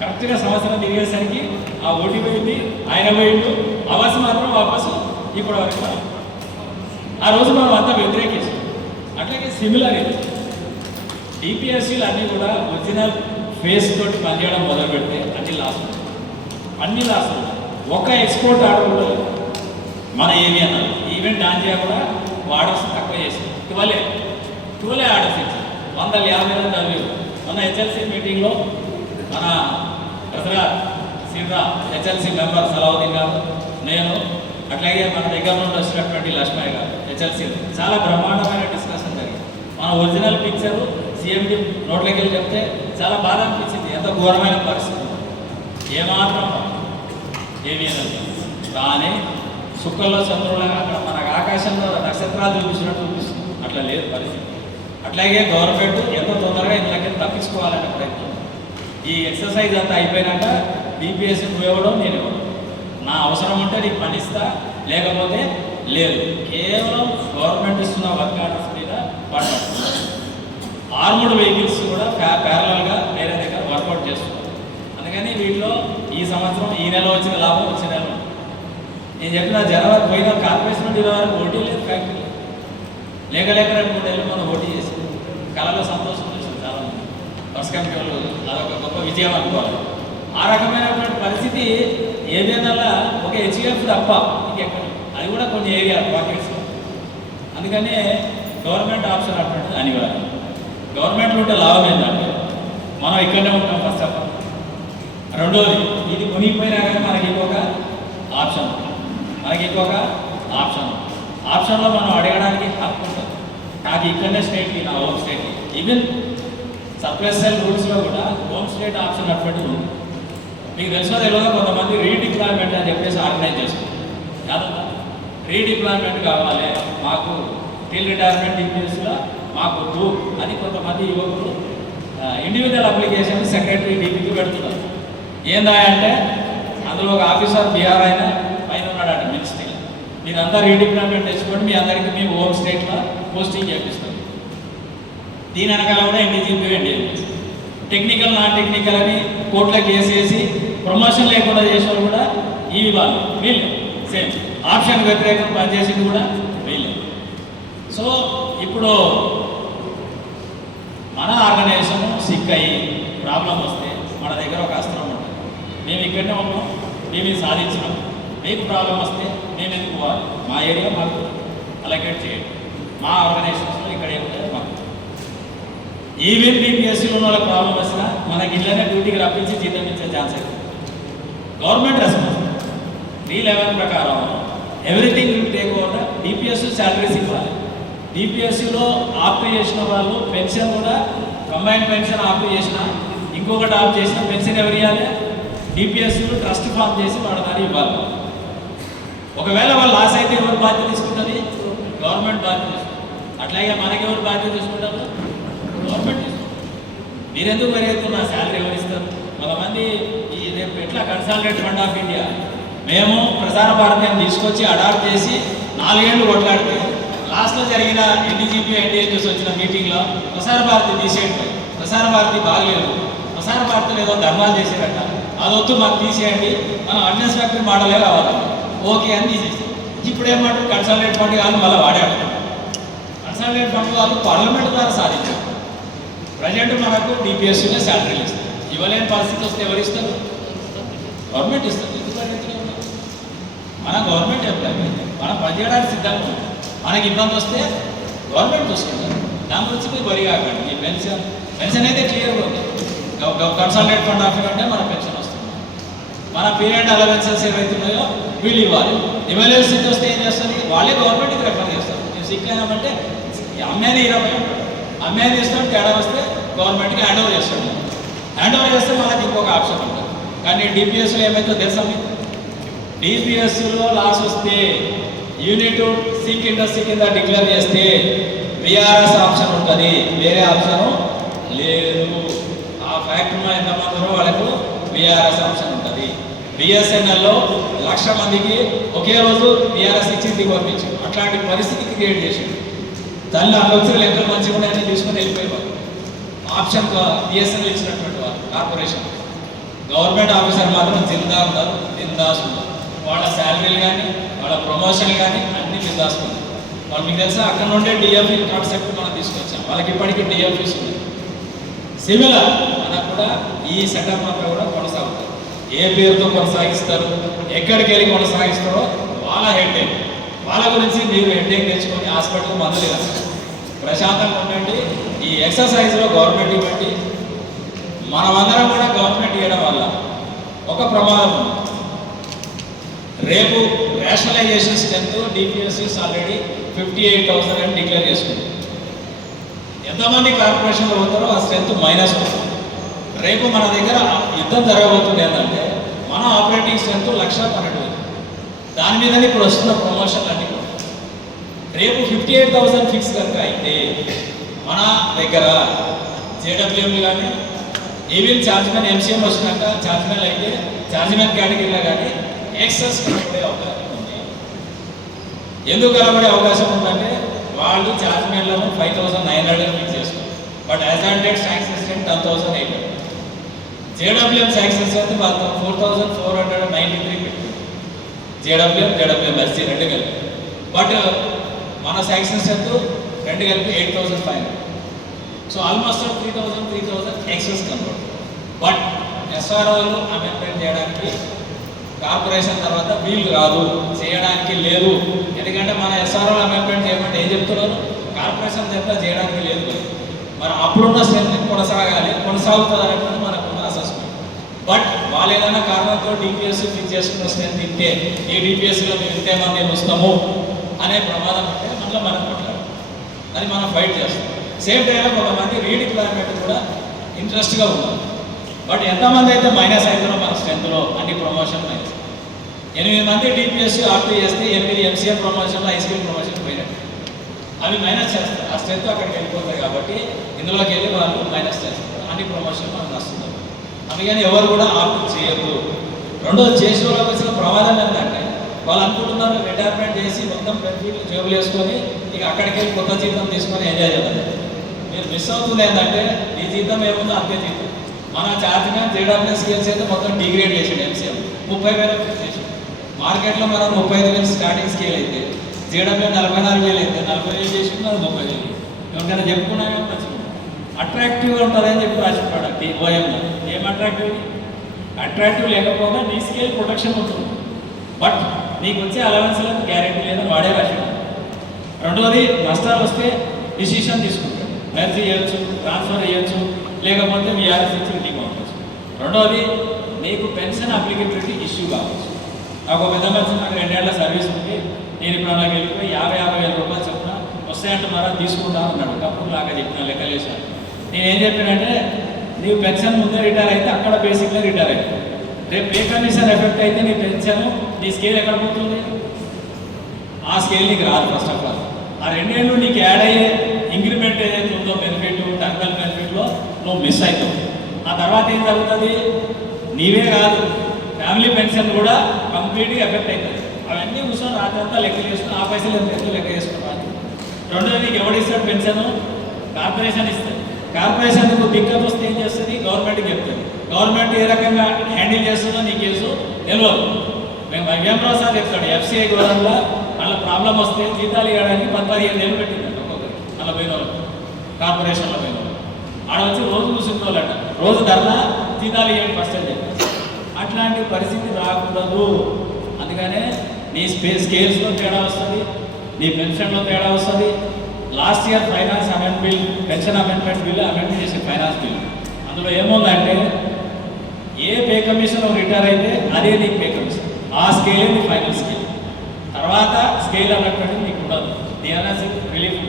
కరెక్ట్గా సంవత్సరం తిరిగేసరికి ఆ ఓటీ పోయింది, ఆయన పోయిండు, అవార్డ్స్ మాత్రం వాపసు ఇప్పుడు వరకు. ఆ రోజు మనం అంతా వ్యతిరేకిస్తాం. అట్లాగే సిమిలర్ ఇది డిపిఎస్సీలు అన్నీ కూడా ఒరిజినల్ ఫేస్ తోటి పనిచేయడం మొదలు పెడితే అన్ని లాసులు ఒక ఎక్స్పోర్ట్ ఆర్డర్ కూడా లేదు. మన ఏమి అన్నారు ఈవెంట్ ఆంజియా కూడా ఆర్డర్స్ తక్కువ చేసి 12 ఆర్డర్స్ ఇచ్చారు, 150 చదివారు. మన హెచ్ఎల్సీ మీటింగ్లో మన దసరా సిర్రా హెచ్ఎల్సీ మెంబర్ సలావుద్దీన్ గారు, నేను, అట్లాగే మన దగ్గర నుండి వచ్చినటువంటి లక్ష్మయ్య గారు హెచ్ఎల్సీ చాలా బ్రహ్మాండమైన డిస్కషన్ జరిగింది. మన ఒరిజినల్ పిక్చరు సిఎండి నోట్లోకి వెళ్ళి చెప్తే చాలా బాధ అనిపించింది. ఎంత ఘోరమైన పరిస్థితి, ఏమాత్రం ఏవిఎన్ఎల్ కానీ సుక్కల్లో చంద్రులాగా అక్కడ మనకు ఆకాశంలో నక్షత్రాలు చూపించినట్టు చూపిస్తుంది. అట్లా లేదు పరిస్థితి. అట్లాగే గవర్నమెంట్ ఎంతో తొందరగా ఇందులోకి తప్పించుకోవాలనే ప్రయత్నం. ఈ ఎక్సర్సైజ్ అంతా అయిపోయినాక డిపిఎస్సి నువ్వు ఇవ్వడం నేను ఇవ్వడం, నా అవసరం ఉంటే నీకు పనిస్తా, లేకపోతే లేదు. కేవలం గవర్నమెంట్ ఇస్తున్న వర్క్ ఆర్డర్స్ మీద పడుతుంది. ఆర్మూడ్ వెహికల్స్ కూడా ప్యారలల్గా వేరే దగ్గర వర్కౌట్ చేస్తున్నారు. అందుకని వీటిలో ఈ సంవత్సరం ఈ నెల వచ్చిన లాభం వచ్చే నెల నేను చెప్పిన జనవరి పోయిన కార్పొరేషన్ నుండి వరకు ఓటీ లేదు ఫ్యాక్టరీ లేక 2-3 నెలలు మనం ఓటీ చేసి కళలో సంతోషం వచ్చింది చాలామంది. బస్ కంపెనీ వాళ్ళు అదొక గొప్ప విజయం అనుకోవాలి. ఆ రకమైనటువంటి పరిస్థితి ఏదైనా ఒక హెచ్ఎఫ్ తప్ప ఇంకెక్కడ, అది కూడా కొన్ని ఏరియా పాకెట్స్లో. అందుకనే గవర్నమెంట్ ఆప్షన్ అటువంటి అనివార్యం. గవర్నమెంట్ ఉంటే లాభం ఏంటంటే మనం ఇక్కడనే ఉంటాం ఫస్ట్ ఆఫ్ ఆల్. రెండోది ఇది మునిగిపోయినా కానీ మనకి ఇంకొక ఆప్షన్ ఆప్షన్లో మనం అడగడానికి హక్కు ఉంటుంది. నాకు ఇక్కడనే స్టేట్కి, నా హోమ్ స్టేట్కి, ఈవెన్ సప్లైసెల్ రూల్స్లో కూడా హోమ్ స్టేట్ ఆప్షన్ అటువంటిది ఉంది. మీకు తెలిసిన తెలియదు, కొంతమంది రీడిప్లాయ్మెంట్ అని చెప్పేసి ఆర్గనైజ్ చేసుకుంటారు. కాదన్నా రీడిప్లాయ్మెంట్ కావాలి మాకు, టిల్ రిటైర్మెంట్ డిపిఎస్లో మాకు వద్దు అని కొంతమంది యువకులు ఇండివిజువల్ అప్లికేషన్ సెక్రటరీ డీపీకి పెడుతున్నారు. ఏందా అంటే అందులో ఒక ఆఫీసర్ బీఆర్ అయినా పైన ఉన్నాడట మినిస్ట్రీలో, మీరంతా రీడిప్లాయ్మెంట్ తెచ్చుకోండి, మీ అందరికీ మేము హోమ్ స్టేట్లో పోస్టింగ్ చేపిస్తాం. దీని వెనకాల కూడా ఎన్డీజీపీ టెక్నికల్ నాన్ టెక్నికల్ అని కోర్టులో కేసు వేసి ప్రమోషన్ లేకుండా చేసిన కూడా ఈ వాళ్ళు వీళ్ళు సేమ్ ఆప్షన్ వ్యతిరేకంగా పనిచేసింది కూడా వీళ్ళు. సో ఇప్పుడు మన ఆర్గనైజేషన్ సిక్ అయ్యి ప్రాబ్లం వస్తే మన దగ్గర ఒక అస్త్రం ఉంటుంది. మేము ఇక్కడనే ఉన్నాం, మేము ఇది సాధించినాం, మీకు ప్రాబ్లం వస్తే మేము ఎందుకు పోవాలి? మా ఏరియా మాకు అలొకేట్ చేయండి. మా ఆర్గనైజేషన్స్లో ఇక్కడ ఏముంటుంది మాకు. ఈవెన్ బీపీఎస్సీలో ఉన్న వాళ్ళకి ప్రాబ్లం వచ్చినా మనకి ఇళ్ళనే డ్యూటీకి రప్పించి జీతం ఇచ్చే ఛాన్స్ అవుతుంది. గవర్నమెంట్ రెస్పాన్సిబిలిటీ 311 ప్రకారం everything will take over. DPSC salaries ఇవ్వాలి. డిపిఎస్సీలో ఆప్ చేసిన వాళ్ళు పెన్షన్ కూడా కంబైన్ పెన్షన్ ఆప్ చేసిన, ఇంకొకటి ఆప్ చేసిన పెన్షన్ ఎవరు ఇవ్వాలి? డిపిఎస్సీలో ట్రస్ట్ ఫామ్ చేసి వాళ్ళ దాన్ని ఇవ్వాలి. ఒకవేళ వాళ్ళు లాస్ అయితే ఎవరు బాధ్యత తీసుకుంటుంది? గవర్నమెంట్ బాధ్యత తీసుకుంటుంది. అట్లాగే మనకెవరు బాధ్యత తీసుకుంటారు? గవర్నమెంట్ తీసుకుంటారు. మీరెందుకు పెరుగుతున్న శాలరీ ఎవరు ఇస్తారు? కొంతమంది ఈ రేపు ఎట్లా కన్సాలిడేట్ ఫండ్ ఆఫ్ ఇండియా మేము ప్రసార భారతిని తీసుకొచ్చి అడాప్ట్ చేసి 4 ఏళ్ళు కొట్లాడితే లాస్ట్లో జరిగిన ఎన్డీజీపీ ఎన్డీఎన్యూస్ వచ్చిన మీటింగ్లో ప్రసార భారతి తీసేయండి, ప్రసార భారతి బాగలేదు, ప్రసార భారతిలో ఏదో ధర్మాలు చేసేటట్ట, అదొద్దు మాకు తీసేయండి, మనం అన్ఎక్స్పెక్టెడ్ మోడలే కావాలి, ఓకే అని తీసేసి ఇప్పుడు ఏమంటారు కన్సాలిడేట్ ఫండ్ వాళ్ళు మళ్ళీ వాడాడు. కన్సాలిడేట్ ఫండ్ వాళ్ళు పార్లమెంట్ ద్వారా సాధించారు. ప్రజెంట్ మనకు డిపిఎస్సీనే శాలరీలు ఇస్తారు. ఇవ్వలేని పరిస్థితి వస్తే ఎవరు ఇస్తారు? గవర్నమెంట్ ఇస్తుంది. మన గవర్నమెంట్ ఎంప్లాయ్ మనం పనిచేయడానికి సిద్ధంగా ఉంది. మనకి ఇబ్బంది వస్తే గవర్నమెంట్ చూసుకుంటారు. దాని గురించి మీరు వరి కాకండి. ఈ పెన్షన్ అయితే క్లియర్గా ఉంది. కన్సాలిడేట్ ఫండ్ ఆఫ్ అంటే మన పెన్షన్ వస్తుంది. మన పీరియడ్ అలవెన్సెస్ ఏవైతే ఉన్నాయో వీళ్ళు ఇవ్వాలి. ఇవ్వలేని స్థితి వస్తే ఏం చేస్తుంది? వాళ్ళే గవర్నమెంట్కి రెఫర్ చేస్తారు. మేము సిక్ అయినామంటే అమ్మేది 20 అమ్మేది ఇస్తాం, తేడా వస్తే గవర్నమెంట్కి హ్యాండ్ ఓవర్ చేస్తాం. హ్యాండ్ ఓవర్ చేస్తే మనకి ఇంకొక ఆప్షన్ ఉంటుంది. కానీ డిపిఎస్లో ఏమైతే తెలుసా మీకు? డిపిఎస్లో లాస్ వస్తే యూనిట్ సిక్ ఇండస్ట్రీ కింద డిక్లేర్ చేస్తే విఆర్ఎస్ ఆప్షన్ ఉంటుంది, వేరే ఆప్షన్ లేదు. ఆ ఫ్యాక్టరీలో ఎంతమంది వాళ్ళకు విఆర్ఎస్ ఆప్షన్ ఉంటుంది. బిఎస్ఎన్ఎల్లో 1,00,000 మందికి ఒకే రోజు విఆర్ఎస్ ఇచ్చి దిగి పంపించారు. అట్లాంటి పరిస్థితి క్రియేట్ చేసింది. తల్లి వచ్చిన లెక్కలు మంచిగా ఉన్నాయని తీసుకుని వెళ్ళిపోయేవారు. ఆప్షన్ బిఎస్ఎన్ఎల్ ఇచ్చినటువంటి వారు కార్పొరేషన్. గవర్నమెంట్ ఆఫీసర్ మాత్రం జిందా ఉన్నారు, బిందాస్ ఉన్నారు. వాళ్ళ శాలరీలు కానీ వాళ్ళ ప్రమోషన్లు కానీ అన్ని బిందాస్ ఉన్నాయి. వాళ్ళు మీకు తెలుసా అక్కడ నుండే డిఎఫ్ఈ కాన్సెప్ట్ మనం తీసుకొచ్చాం. వాళ్ళకి ఇప్పటికీ డిఎఫ్ఈస్ ఉన్నాయి. సిమిలర్ మనకు కూడా ఈ సెటప్ అంతా కూడా కొనసాగుతారు. ఏ పేరుతో కొనసాగిస్తారు, ఎక్కడికి వెళ్ళి కొనసాగిస్తారో వాళ్ళ హెడ్ఏక్. వాళ్ళ గురించి మీరు హెడ్ఏక్ తెచ్చుకొని హాస్పిటల్ మందులు కాదు, ప్రశాంతంగా ఉండండి. ఈ ఎక్సర్సైజ్లో గవర్నమెంట్ ఇవ్వండి. మనమందరం కూడా గవర్నమెంట్ ఇవ్వడం వల్ల ఒక ప్రమాదం ఉంది. రేపు రేషనలైజేషన్ స్ట్రెంత్ డిపిఎస్సీస్ ఆల్రెడీ 58,000 అని డిక్లేర్ చేసుకుంది. ఎంతమంది కార్పొరేషన్లో పోతారో ఆ స్ట్రెంత్ మైనస్ అవుతుంది. రేపు మన దగ్గర యుద్ధం జరగబోతుంది ఏంటంటే మన ఆపరేటింగ్ స్ట్రెంత్ 1,12,000. దాని మీదనే ఇప్పుడు వస్తున్న ప్రమోషన్లు అన్నీ కూడా. రేపు 58,000 ఫిక్స్ కనుక అయితే మన దగ్గర జేడబ్ల్యూఎం కానీ ఈవెన్ ఛార్జ్మెన్ ఎంసీఎం వచ్చినాక ఛార్జ్మెన్ అయితే ఛార్జ్మెన్ కేటగిరీలో కానీ ఎక్సెస్ కనబడే అవకాశం ఉంది. ఎందుకు కనబడే అవకాశం ఉందంటే వాళ్ళు ఛార్జ్మెన్లను 5,900 ఫిక్స్ చేస్తారు. But as on date sanction strength 10,800. JWM sanction strength 4,493 పెట్టింది. జేడబ్ల్యూఎంఎస్సీ 2 కలిపి. బట్ మన శాంక్షన్ స్ట్రెంత్ 2 కలిపి 8,500. సో ఆల్మోస్ట్ 3,000 ఎక్సెస్ కనబడుతుంది. బట్ ఎస్ఆర్ఓలు అమెండ్మెంట్ చేయడానికి కార్పొరేషన్ తర్వాత వీలు కాదు, చేయడానికి లేదు. ఎందుకంటే మన ఎస్ఆర్ఓ అమెండ్మెంట్ చేయమంటే ఏం చెప్తున్నారు? కార్పొరేషన్ తప్ప చేయడానికి లేదు. మనం అప్పుడున్న స్ట్రెంత్ కొనసాగుతుంది అనేది మనకున్న అసెస్మెంట్. బట్ వాళ్ళు ఏదైనా కారణంతో డిపిఎస్ ఫిక్స్ చేసుకున్న స్ట్రెంత్ ఇంతే, ఈ డిపిఎస్లో మేము ఇంతే మంది వస్తాము అనే ప్రమాదం ఉంటే మళ్ళీ మనం కొట్లాడు, అది మనం ఫైట్ చేస్తాం. సేమ్ టైంలో కొంతమంది రీడిప్లాయ్మెంట్ కూడా ఇంట్రెస్ట్గా ఉన్నారు. బట్ ఎంతమంది అయితే మైనస్ అవుతారో మన స్ట్రెంత్లో అన్ని ప్రమోషన్ మైనస్. 8 మంది డిపిఎస్ ఆర్టీ చేస్తే 8 ఎంసీఎం ప్రమోషన్లో హైస్కూల్ ప్రమోషన్ పోయినట్టు అవి మైనస్ చేస్తారు. ఆ స్ట్రెంత్ అక్కడికి వెళ్ళిపోతాయి కాబట్టి ఇందులోకి వెళ్ళి వాళ్ళు మైనస్ చేస్తారు. అన్ని ప్రమోషన్ మనం నస్తున్నారు. అందుకని ఎవరు కూడా ఆప్ట్ చేయరు. రెండోది చేసిన వాళ్ళకి వచ్చిన ప్రమాదం ఏంటంటే వాళ్ళు అనుకుంటున్నారు రిటైర్మెంట్ చేసి మొత్తం బెనిఫిట్లు జేబులు వేసుకొని ఇక అక్కడికి వెళ్ళి కొత్త జీతం తీసుకొని ఎంజాయ్ చేయాలి. మీరు మిస్ అవుతుంది ఏంటంటే ఈ జీతం ఏముందో అంతే జీతం. మన ఛార్జ్మెన్ జేడబ్ల్యూ స్కేల్స్ అయితే మొత్తం డిగ్రేడ్ చేసాడు. ఎంసీఎం 30,000 చేసాడు. మార్కెట్లో మనం 35,000 స్టార్టింగ్ స్కేల్ అయితే జేడబ్ల్యూ 44,000 అయితే 40,000 చేసింది, అది 30,000. ఎవరికైనా చెప్పుకున్నామో మంచిగా అట్రాక్టివ్గా ఉంటుందని చెప్పి రాసిన ప్రోడక్ట్ ఓఎంలో. ఏం అట్రాక్టివ్ లేకపోగా నీ స్కేల్ ప్రొటెక్షన్ ఉంటుంది. బట్ నీకు వచ్చే అలవెన్స్లకు గ్యారెంటీ లేదని వాడే రాశాడు. రెండోది నష్టాలు వస్తే డిసిషన్ తీసుకుంటాడు. మెర్జీ చేయొచ్చు, ట్రాన్స్ఫర్ చేయొచ్చు, లేకపోతే విఆర్ఎస్ ఇచ్చి ఇంటికి పంపచ్చు. రెండోది నీకు పెన్షన్ అప్లికేబిలిటీ ఇష్యూ కావచ్చు. నాకు పెద్ద మనిషి నాకు 2 ఏళ్ల సర్వీస్ ఉంది, నేను ఇప్పుడు అలాగే వెళ్ళిపోయి 50,000 రూపాయలు చెప్పిన వస్తాయంటున్నారా తీసుకుంటా అన్నాడు. అప్పుడు లాగా చెప్పిన లెక్కలేసాను. నేనేం చెప్పానంటే నీవు పెన్షన్ ముందే రిటైర్ అయితే అక్కడ బేసిక్గా రిటైర్ అవుతుంది. రేపు పే కమిషన్ ఎఫెక్ట్ అయితే నీ పెన్షన్ నీ స్కేల్ ఎక్కడ పోతుంది? ఆ స్కేల్ నీకు రాదు. ఫస్ట్ ఆఫ్ ఆల్ ఆ 2 ఏళ్ళు నీకు యాడ్ అయ్యే ఇంక్రిమెంట్ ఏదైతే ఉందో బెనిఫిట్ టర్మినల్ బెనిఫిట్లో నువ్వు మిస్ అవుతావు. ఆ ఆ తర్వాత ఏం జరుగుతుంది, నీవే కాదు ఫ్యామిలీ పెన్షన్ కూడా కంప్లీట్గా ఎఫెక్ట్ అవుతుంది. అవన్నీ కూర్చొని రాత్రంతా లెక్కలు చేసుకుని ఆ పైసలు ఎంత లెక్క చేసుకున్నాను. రెండోది నీకు ఎవడిస్తాడు పెన్షన్, కార్పొరేషన్ ఇస్తుంది. కార్పొరేషన్కు దిక్కత వస్తే ఏం చేస్తుంది, గవర్నమెంట్కి చెప్తుంది. గవర్నమెంట్ ఏ రకంగా హ్యాండిల్ చేస్తుందో నీకు తెలుసు తెలియదు. మేము వైవ్యంరావు సార్ చెప్తాడు, ఎఫ్సిఐ గోడంలో వాళ్ళ ప్రాబ్లం వస్తే జీతాలు ఇవ్వడానికి 15 ఏళ్ళు పెట్టిందంట ఒక్కొక్కరు. అలా పోయిన వాళ్ళు కార్పొరేషన్లో పోయిన వాళ్ళు ఆడ వచ్చి రోజు కూర్చున్న వాళ్ళంట, రోజు ధరలా జీతాలు ఇవ్వండి ఫస్ట్ అని చెప్పి. అట్లాంటి పరిస్థితి రాకూడదు. అందుకనే నీ స్కేల్స్లో తేడా వస్తుంది, నీ పెన్షన్లో తేడా వస్తుంది. Last year finance amend bill, pension amendment bill amendment చేసే ఫైనాన్స్ బిల్, అందులో ఏముందంటే ఏ పే కమిషన్ రిటైర్ అయితే అదే నీకు పే కమిషన్, ఆ స్కేలే నీ ఫైనల్ స్కేల్. తర్వాత స్కేల్ అన్నటువంటి నీకు ఉండదు, డిఎన్ఎస్ రిలీఫ్ ఉంటుంది.